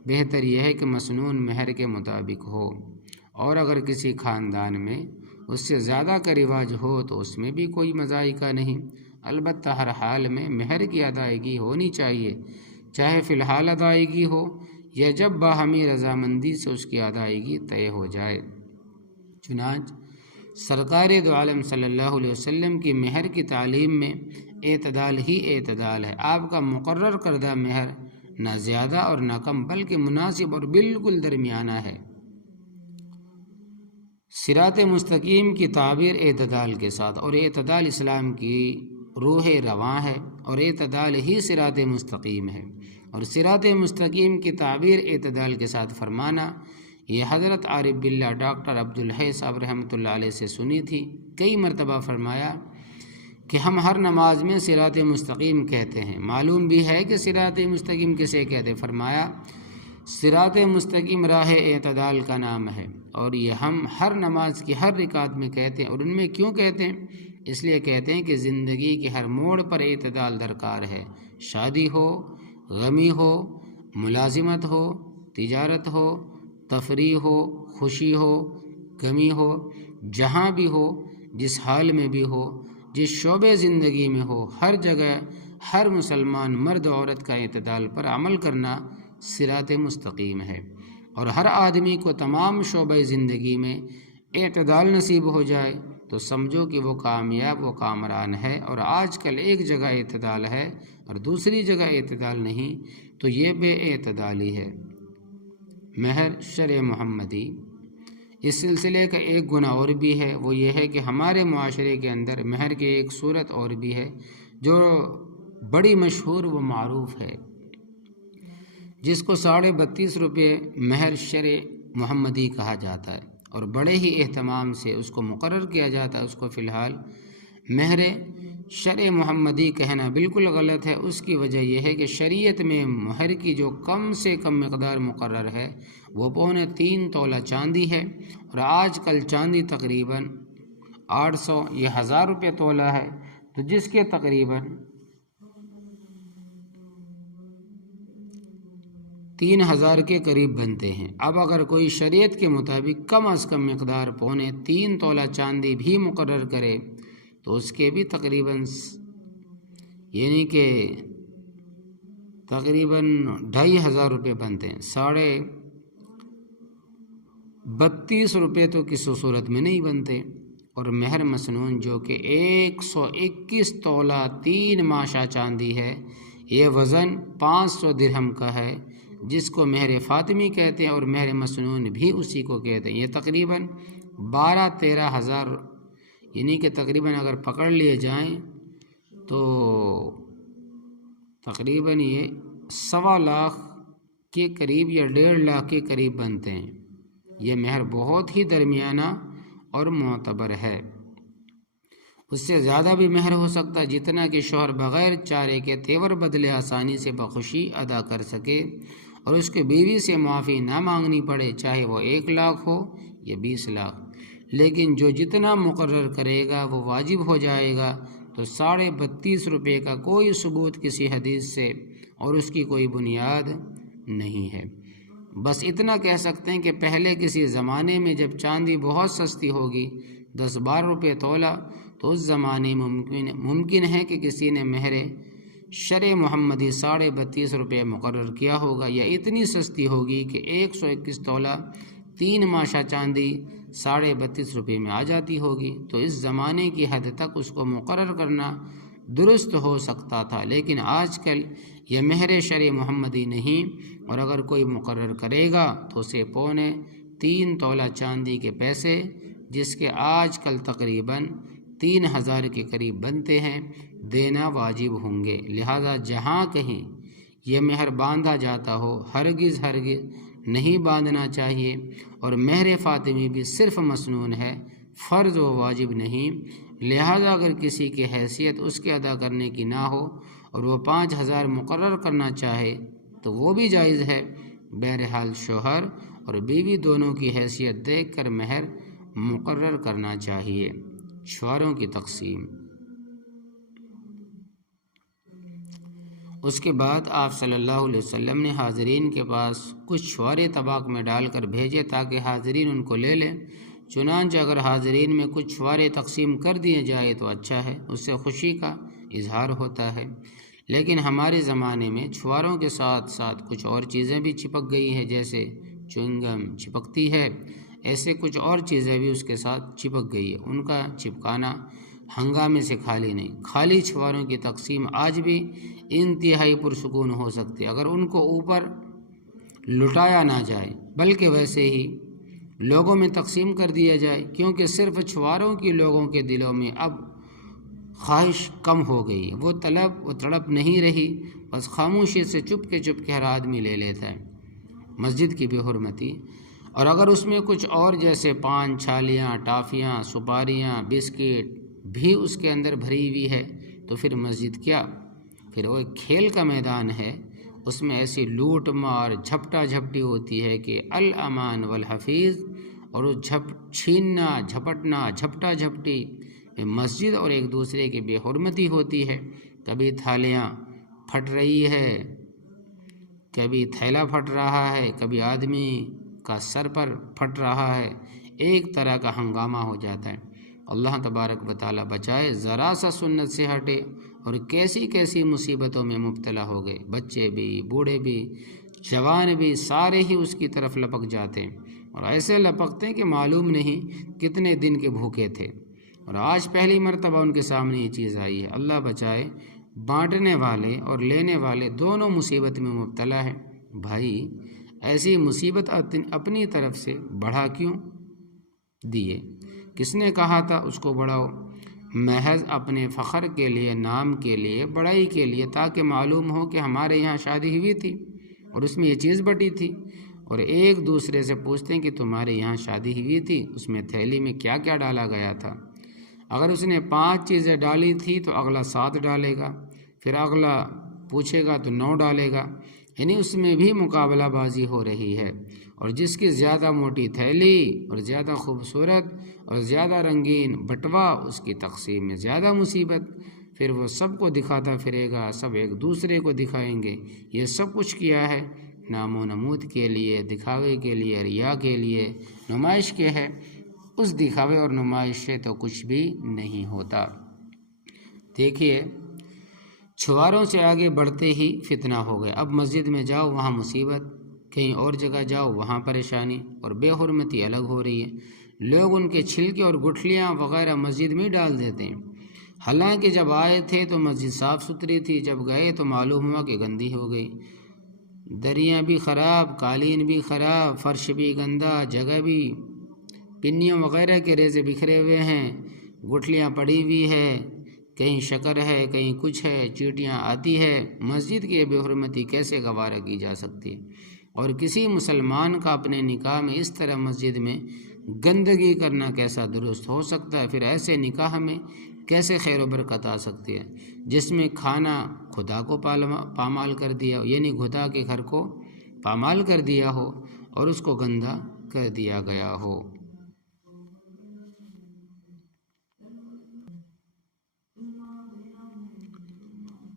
بہتر یہ ہے کہ مسنون مہر کے مطابق ہو، اور اگر کسی خاندان میں اس سے زیادہ کا رواج ہو تو اس میں بھی کوئی مذائقہ نہیں، البتہ ہر حال میں مہر کی ادائیگی ہونی چاہیے، چاہے فی الحال ادائیگی ہو یا جب باہمی رضامندی سے اس کی ادائیگی طے ہو جائے۔ چنانچہ سرکار دو عالم صلی اللہ علیہ وسلم کی مہر کی تعلیم میں اعتدال ہی اعتدال ہے۔ آپ کا مقرر کردہ مہر نہ زیادہ اور نہ کم بلکہ مناسب اور بالکل درمیانہ ہے۔ صراط مستقیم کی تعبیر اعتدال کے ساتھ، اور اعتدال اسلام کی روح رواں ہے، اور اعتدال ہی صراط مستقیم ہے، اور صراط مستقیم کی تعبیر اعتدال کے ساتھ فرمانا یہ حضرت عارف باللہ ڈاکٹر عبدالحی صاحب رحمۃ اللہ علیہ سے سنی تھی۔ کئی مرتبہ فرمایا کہ ہم ہر نماز میں صراط مستقیم کہتے ہیں، معلوم بھی ہے کہ صراط مستقیم کسے کہتے؟ فرمایا صراط مستقیم راہ اعتدال کا نام ہے، اور یہ ہم ہر نماز کی ہر رکعت میں کہتے ہیں۔ اور ان میں کیوں کہتے ہیں؟ اس لیے کہتے ہیں کہ زندگی کے ہر موڑ پر اعتدال درکار ہے، شادی ہو، غمی ہو، ملازمت ہو، تجارت ہو، تفریح ہو، خوشی ہو، غمی ہو، جہاں بھی ہو، جس حال میں بھی ہو، جس شعبے زندگی میں ہو، ہر جگہ ہر مسلمان مرد و عورت کا اعتدال پر عمل کرنا صراط مستقیم ہے، اور ہر آدمی کو تمام شعبہ زندگی میں اعتدال نصیب ہو جائے تو سمجھو کہ وہ کامیاب و کامران ہے۔ اور آج کل ایک جگہ اعتدال ہے اور دوسری جگہ اعتدال نہیں، تو یہ بے اعتدالی ہے۔ مہر شرع محمدی، اس سلسلے کا ایک گناہ اور بھی ہے، وہ یہ ہے کہ ہمارے معاشرے کے اندر مہر کی ایک صورت اور بھی ہے جو بڑی مشہور و معروف ہے، جس کو 32.5 روپے مہر شرع محمدی کہا جاتا ہے، اور بڑے ہی اہتمام سے اس کو مقرر کیا جاتا ہے۔ اس کو فی الحال مہر شرع محمدی کہنا بالکل غلط ہے۔ اس کی وجہ یہ ہے کہ شریعت میں مہر کی جو کم سے کم مقدار مقرر ہے وہ 3.25 تولہ چاندی ہے، اور آج کل چاندی تقریباً 800 یا 1000 روپے تولہ ہے، تو جس کے تقریباً 3000 کے قریب بنتے ہیں۔ اب اگر کوئی شریعت کے مطابق کم از کم مقدار 3.25 تولہ چاندی بھی مقرر کرے تو اس کے بھی تقریباً 2500 روپے بنتے ہیں، 32 روپے تو کسی صورت میں نہیں بنتے، اور مہر مسنون جو کہ 121 تولہ 3 ماشا چاندی ہے، یہ وزن 500 درہم کا ہے، جس کو مہر فاطمی کہتے ہیں، اور مہر مسنون بھی اسی کو کہتے ہیں۔ یہ تقریباً 12-13 ہزار، یعنی کہ تقریباً اگر پکڑ لیے جائیں تو تقریباً یہ 1.25 لاکھ کے قریب یا 1.5 لاکھ کے قریب بنتے ہیں۔ یہ مہر بہت ہی درمیانہ اور معتبر ہے۔ اس سے زیادہ بھی مہر ہو سکتا ہے، جتنا کہ شوہر بغیر چارے کے تیور بدلے آسانی سے بخوشی ادا کر سکے، اور اس کے بیوی سے معافی نہ مانگنی پڑے، چاہے وہ 1 لاکھ ہو یا 20 لاکھ۔ لیکن جو جتنا مقرر کرے گا وہ واجب ہو جائے گا۔ تو 32.5 روپے کا کوئی ثبوت کسی حدیث سے اور اس کی کوئی بنیاد نہیں ہے۔ بس اتنا کہہ سکتے ہیں کہ پہلے کسی زمانے میں جب چاندی بہت سستی ہوگی، 10-12 روپے تولہ، تو اس زمانے میں ممکن ہے کہ کسی نے مہر شرع محمدی 32.5 روپے مقرر کیا ہوگا، یا اتنی سستی ہوگی کہ 121 تولہ 3 ماشا چاندی 32.5 روپے میں آ جاتی ہوگی۔ تو اس زمانے کی حد تک اس کو مقرر کرنا درست ہو سکتا تھا، لیکن آج کل یہ مہر شرع محمدی نہیں، اور اگر کوئی مقرر کرے گا تو اسے 3.25 تولہ چاندی کے پیسے، جس کے آج کل تقریباً 3,000 کے قریب بنتے ہیں، دینا واجب ہوں گے۔ لہذا جہاں کہیں یہ مہر باندھا جاتا ہو، ہرگز نہیں باندھنا چاہیے، اور مہر فاطمی بھی صرف مسنون ہے، فرض و واجب نہیں۔ لہذا اگر کسی کی حیثیت اس کے ادا کرنے کی نہ ہو اور وہ 5,000 مقرر کرنا چاہے تو وہ بھی جائز ہے۔ بہرحال شوہر اور بیوی دونوں کی حیثیت دیکھ کر مہر مقرر کرنا چاہیے۔ شوہروں کی تقسیم۔ اس کے بعد آپ صلی اللہ علیہ وسلم نے حاضرین کے پاس کچھ چھوارے طباق میں ڈال کر بھیجے تاکہ حاضرین ان کو لے لیں۔ چنانچہ اگر حاضرین میں کچھ چھوارے تقسیم کر دیے جائے تو اچھا ہے، اس سے خوشی کا اظہار ہوتا ہے۔ لیکن ہمارے زمانے میں چھواروں کے ساتھ ساتھ کچھ اور چیزیں بھی چپک گئی ہیں، جیسے چوئنگم چپکتی ہے، ایسے کچھ اور چیزیں بھی اس کے ساتھ چپک گئی ہے۔ ان کا چپکانا ہنگامے سے خالی نہیں۔ خالی چھواروں کی تقسیم آج بھی انتہائی پرسکون ہو سکتی ہے اگر ان کو اوپر لٹایا نہ جائے، بلکہ ویسے ہی لوگوں میں تقسیم کر دیا جائے، کیونکہ صرف چھواروں کی لوگوں کے دلوں میں اب خواہش کم ہو گئی ہے، وہ طلب و تڑپ نہیں رہی، بس خاموشی سے چپ کے ہر آدمی لے لیتا ہے۔ مسجد کی بے حرمتی، اور اگر اس میں کچھ اور جیسے پان، چھالیاں، ٹافیاں، سپاریاں، بسکٹ بھی اس کے اندر بھری ہوئی ہے تو پھر مسجد کیا، پھر وہ ایک کھیل کا میدان ہے۔ اس میں ایسی لوٹ مار جھپٹا جھپٹی ہوتی ہے کہ الامان والحفیظ، اور وہ چھیننا جھپٹنا جھپٹا جھپٹی مسجد اور ایک دوسرے کی بے حرمتی ہوتی ہے۔ کبھی تھالیاں پھٹ رہی ہے، کبھی تھیلا پھٹ رہا ہے، کبھی آدمی کا سر پر پھٹ رہا ہے، ایک طرح کا ہنگامہ ہو جاتا ہے۔ اللہ تبارک و تعالیٰ بچائے، ذرا سا سنت سے ہٹے اور کیسی کیسی مصیبتوں میں مبتلا ہو گئے، بچے بھی، بوڑھے بھی، جوان بھی، سارے ہی اس کی طرف لپک جاتے ہیں، اور ایسے لپکتے ہیں کہ معلوم نہیں کتنے دن کے بھوکے تھے، اور آج پہلی مرتبہ ان کے سامنے یہ چیز آئی ہے۔ اللہ بچائے، بانٹنے والے اور لینے والے دونوں مصیبت میں مبتلا ہیں۔ بھائی، ایسی مصیبت اپنی طرف سے بڑھا کیوں دیے؟ کس نے کہا تھا اس کو بڑھاؤ؟ محض اپنے فخر کے لیے، نام کے لیے، بڑائی کے لیے، تاکہ معلوم ہو کہ ہمارے یہاں شادی ہوئی تھی اور اس میں یہ چیز بٹی تھی، اور ایک دوسرے سے پوچھتے ہیں کہ تمہارے یہاں شادی ہوئی تھی، اس میں تھیلی میں کیا کیا ڈالا گیا تھا۔ اگر اس نے 5 چیزیں ڈالی تھی تو اگلا 7 ڈالے گا، پھر اگلا پوچھے گا تو 9 ڈالے گا، یعنی اس میں بھی مقابلہ بازی ہو رہی ہے، اور جس کی زیادہ موٹی تھیلی اور زیادہ خوبصورت اور زیادہ رنگین بٹوا، اس کی تقسیم میں زیادہ مصیبت، پھر وہ سب کو دکھاتا پھرے گا، سب ایک دوسرے کو دکھائیں گے۔ یہ سب کچھ کیا ہے؟ نام و نمود کے لیے، دکھاوے کے لیے، ریا کے لیے، نمائش کے ہے۔ اس دکھاوے اور نمائش سے تو کچھ بھی نہیں ہوتا۔ دیکھیے، چھواروں سے آگے بڑھتے ہی فتنہ ہو گئے۔ اب مسجد میں جاؤ، وہاں مصیبت، کہیں اور جگہ جاؤ وہاں پریشانی اور بے حرمتی الگ ہو رہی ہے۔ لوگ ان کے چھلکے اور گٹھلیاں وغیرہ مسجد میں ڈال دیتے ہیں، حالانکہ جب آئے تھے تو مسجد صاف ستھری تھی، جب گئے تو معلوم ہوا کہ گندی ہو گئی، دریاں بھی خراب، قالین بھی خراب، فرش بھی گندا، جگہ بھی پنیوں وغیرہ کے ریزے بکھرے ہوئے ہیں، گٹھلیاں پڑی ہوئی ہے، کہیں شکر ہے کہیں کچھ ہے، چیٹیاں آتی ہے۔ مسجد کی بے حرمتی کیسے گوارہ کی جا سکتی ہے؟ اور کسی مسلمان کا اپنے نکاح میں اس طرح مسجد میں گندگی کرنا کیسا درست ہو سکتا ہے؟ پھر ایسے نکاح میں کیسے خیر و برکت آ سکتی ہے جس میں کھانا خدا کو پامال کر دیا ہو، یعنی خدا کے گھر کو پامال کر دیا ہو اور اس کو گندا کر دیا گیا ہو۔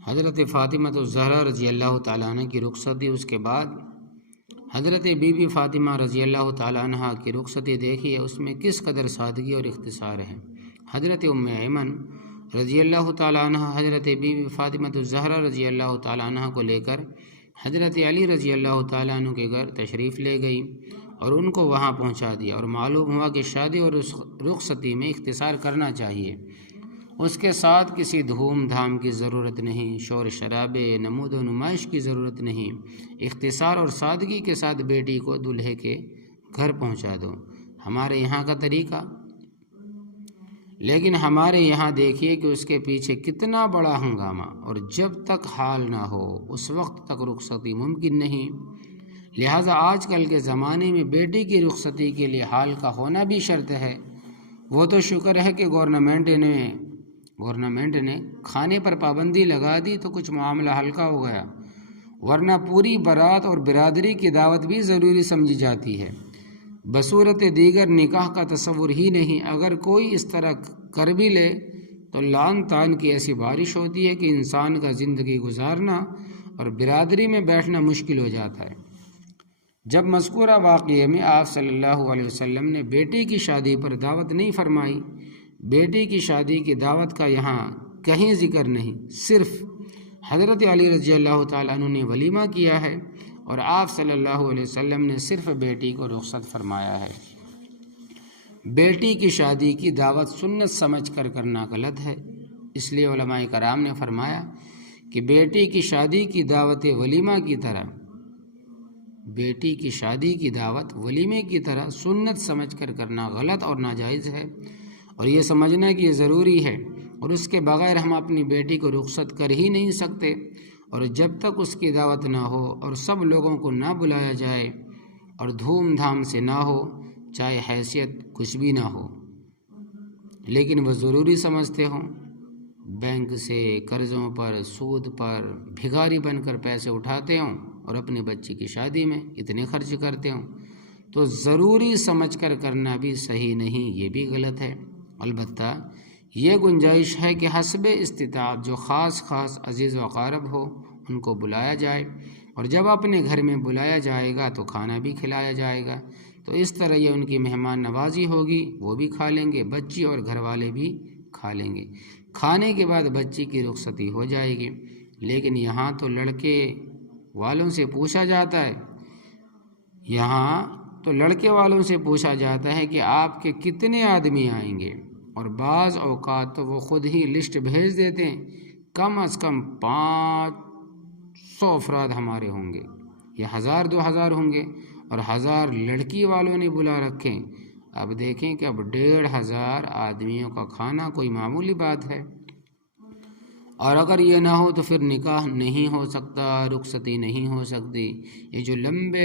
حضرت فاطمہ الزہرا رضی اللہ تعالیٰ عنہ کی رخصتی، اس کے بعد حضرت بی بی فاطمہ رضی اللہ تعالیٰ عنہ کی رخصتی دیکھیے، اس میں کس قدر سادگی اور اختصار ہے۔ حضرت ام ایمن رضی اللہ تعالیٰ عنہ حضرت بی بی فاطمہ الزہرا رضی اللہ تعالیٰ عنہ کو لے کر حضرت علی رضی اللہ تعالیٰ عنہ کے گھر تشریف لے گئی اور ان کو وہاں پہنچا دیا، اور معلوم ہوا کہ شادی اور رخصتی میں اختصار کرنا چاہیے، اس کے ساتھ کسی دھوم دھام کی ضرورت نہیں، شور شرابے، نمود و نمائش کی ضرورت نہیں، اختصار اور سادگی کے ساتھ بیٹی کو دولہے کے گھر پہنچا دو، ہمارے یہاں کا طریقہ۔ لیکن ہمارے یہاں دیکھیے کہ اس کے پیچھے کتنا بڑا ہنگامہ، اور جب تک حال نہ ہو اس وقت تک رخصتی ممکن نہیں۔ لہٰذا آج کل کے زمانے میں بیٹی کی رخصتی کے لیے حال کا ہونا بھی شرط ہے۔ وہ تو شکر ہے کہ گورنمنٹ نے کھانے پر پابندی لگا دی تو کچھ معاملہ ہلکا ہو گیا، ورنہ پوری بارات اور برادری کی دعوت بھی ضروری سمجھی جاتی ہے، بصورت دیگر نکاح کا تصور ہی نہیں۔ اگر کوئی اس طرح کر بھی لے تو لعن طعن کی ایسی بارش ہوتی ہے کہ انسان کا زندگی گزارنا اور برادری میں بیٹھنا مشکل ہو جاتا ہے۔ جب مذکورہ واقعے میں آپ صلی اللہ علیہ وسلم نے بیٹی کی شادی پر دعوت نہیں فرمائی، بیٹی کی شادی کی دعوت کا یہاں کہیں ذکر نہیں، صرف حضرت علی رضی اللہ تعالیٰ عنہ نے ولیمہ کیا ہے، اور آپ صلی اللہ علیہ وسلم نے صرف بیٹی کو رخصت فرمایا ہے۔ بیٹی کی شادی کی دعوت سنت سمجھ کر کرنا غلط ہے، اس لیے علماء کرام نے فرمایا کہ بیٹی کی شادی کی دعوت ولیمہ کی طرح، بیٹی کی شادی کی دعوت ولیمے کی طرح سنت سمجھ کر کرنا غلط اور ناجائز ہے، اور یہ سمجھنا کہ یہ ضروری ہے اور اس کے بغیر ہم اپنی بیٹی کو رخصت کر ہی نہیں سکتے، اور جب تک اس کی دعوت نہ ہو اور سب لوگوں کو نہ بلایا جائے اور دھوم دھام سے نہ ہو، چاہے حیثیت کچھ بھی نہ ہو لیکن وہ ضروری سمجھتے ہوں، بینک سے قرضوں پر، سود پر بھکاری بن کر پیسے اٹھاتے ہوں اور اپنے بچی کی شادی میں اتنے خرچ کرتے ہوں، تو ضروری سمجھ کر کرنا بھی صحیح نہیں، یہ بھی غلط ہے۔ البتہ یہ گنجائش ہے کہ حسب استطاعت جو خاص عزیز و اقارب ہو ان کو بلایا جائے، اور جب اپنے گھر میں بلایا جائے گا تو کھانا بھی کھلایا جائے گا، تو اس طرح یہ ان کی مہمان نوازی ہوگی، وہ بھی کھا لیں گے، بچی اور گھر والے بھی کھا لیں گے، کھانے کے بعد بچی کی رخصتی ہو جائے گی۔ لیکن یہاں تو لڑکے والوں سے پوچھا جاتا ہے، کہ آپ کے کتنے آدمی آئیں گے، اور بعض اوقات تو وہ خود ہی لسٹ بھیج دیتے ہیں، کم از کم 500 افراد ہمارے ہوں گے، یا 1000-2000 ہوں گے، اور 1000 لڑکی والوں نے بلا رکھیں۔ اب دیکھیں کہ اب 1500 آدمیوں کا کھانا کوئی معمولی بات ہے، اور اگر یہ نہ ہو تو پھر نکاح نہیں ہو سکتا، رخصتی نہیں ہو سکتی۔ یہ جو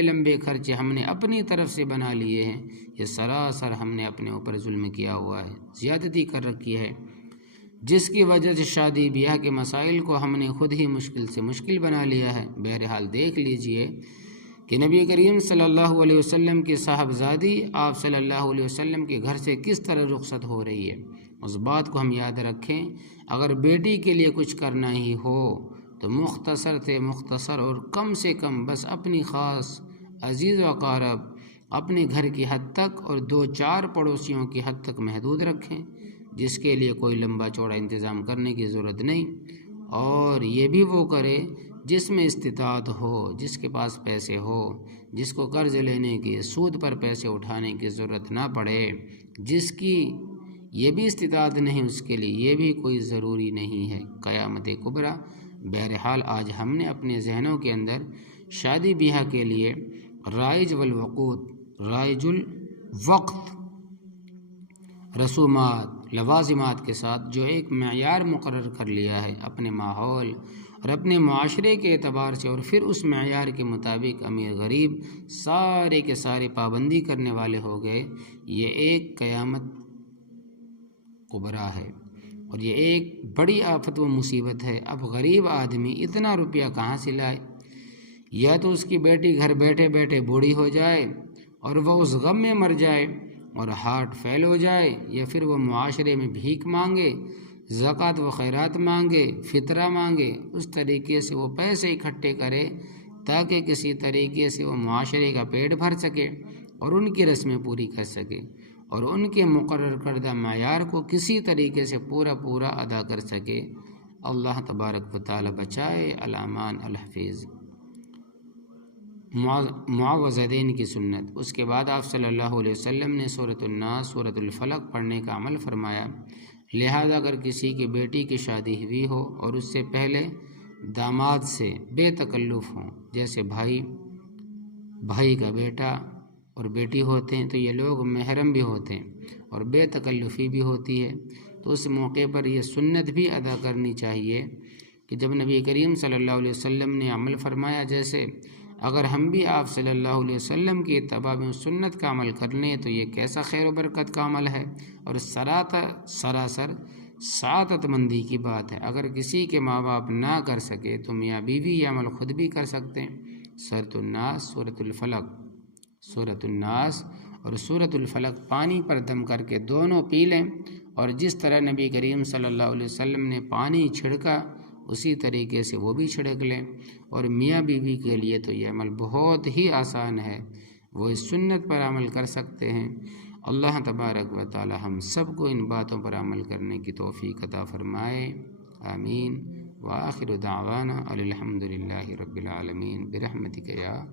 لمبے خرچے ہم نے اپنی طرف سے بنا لیے ہیں، یہ سراسر ہم نے اپنے اوپر ظلم کیا ہوا ہے، زیادتی کر رکھی ہے، جس کی وجہ سے شادی بیاہ کے مسائل کو ہم نے خود ہی مشکل سے مشکل بنا لیا ہے۔ بہرحال دیکھ لیجئے کہ نبی کریم صلی اللہ علیہ وسلم کی صاحبزادی آپ صلی اللہ علیہ وسلم کے گھر سے کس طرح رخصت ہو رہی ہے۔ اس بات کو ہم یاد رکھیں، اگر بیٹی کے لیے کچھ کرنا ہی ہو تو مختصر اور کم سے کم بس اپنی خاص عزیز و اقارب، اپنے گھر کی حد تک اور 2-4 پڑوسیوں کی حد تک محدود رکھیں، جس کے لیے کوئی لمبا چوڑا انتظام کرنے کی ضرورت نہیں، اور یہ بھی وہ کرے جس میں استطاعت ہو، جس کے پاس پیسے ہو، جس کو قرض لینے کی، سود پر پیسے اٹھانے کی ضرورت نہ پڑے، جس کی یہ بھی استطاعت نہیں، اس کے لیے یہ بھی کوئی ضروری نہیں ہے قیامت کبریٰ۔ بہرحال آج ہم نے اپنے ذہنوں کے اندر شادی بیاہ کے لیے رائج الوقت رسومات لوازمات کے ساتھ جو ایک معیار مقرر کر لیا ہے اپنے ماحول اور اپنے معاشرے کے اعتبار سے، اور پھر اس معیار کے مطابق امیر غریب سارے کے سارے پابندی کرنے والے ہو گئے، یہ ایک قیامت کبریٰ ہے اور یہ ایک بڑی آفت و مصیبت ہے۔ اب غریب آدمی اتنا روپیہ کہاں سے لائے؟ یا تو اس کی بیٹی گھر بیٹھے بیٹھے بوڑھی ہو جائے اور وہ اس غم میں مر جائے اور ہارٹ فیل ہو جائے، یا پھر وہ معاشرے میں بھیک مانگے، زکوٰۃ و خیرات مانگے، فطرہ مانگے، اس طریقے سے وہ پیسے اکٹھے کرے تاکہ کسی طریقے سے وہ معاشرے کا پیٹ بھر سکے اور ان کی رسمیں پوری کر سکے اور ان کے مقرر کردہ معیار کو کسی طریقے سے پورا ادا کر سکے۔ اللہ تبارک و تعالی بچائے۔ الامان الحفیظ۔ معوذتین کی سنت۔ اس کے بعد آپ صلی اللہ علیہ وسلم نے سورۃ الناس، سورۃ الفلق پڑھنے کا عمل فرمایا۔ لہذا اگر کسی کی بیٹی کی شادی ہوئی ہو اور اس سے پہلے داماد سے بے تکلف ہوں، جیسے بھائی کا بیٹا اور بیٹی ہوتے ہیں تو یہ لوگ محرم بھی ہوتے ہیں اور بے تکلفی بھی ہوتی ہے، تو اس موقع پر یہ سنت بھی ادا کرنی چاہیے کہ جب نبی کریم صلی اللہ علیہ وسلم نے عمل فرمایا، جیسے اگر ہم بھی آپ صلی اللہ علیہ وسلم کی اتباع میں سنت کا عمل کر لیں تو یہ کیسا خیر و برکت کا عمل ہے اور سراسر سعادت مندی کی بات ہے۔ اگر کسی کے ماں باپ نہ کر سکے تو میاں بیوی یہ عمل خود بھی کر سکتے ہیں۔ سورۃ الناس، سورۃ الفلق، سورۃ الناس اور سورۃ الفلق پانی پر دم کر کے دونوں پی لیں، اور جس طرح نبی کریم صلی اللہ علیہ وسلم نے پانی چھڑکا اسی طریقے سے وہ بھی چھڑک لیں۔ اور میاں بیوی کے لیے تو یہ عمل بہت ہی آسان ہے، وہ اس سنت پر عمل کر سکتے ہیں۔ اللہ تبارک و تعالی ہم سب کو ان باتوں پر عمل کرنے کی توفیق عطا فرمائے، آمین۔ وآخر دعوانا الحمد للہ رب العالمین برحمتک یا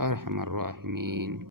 ارحم الراحمین۔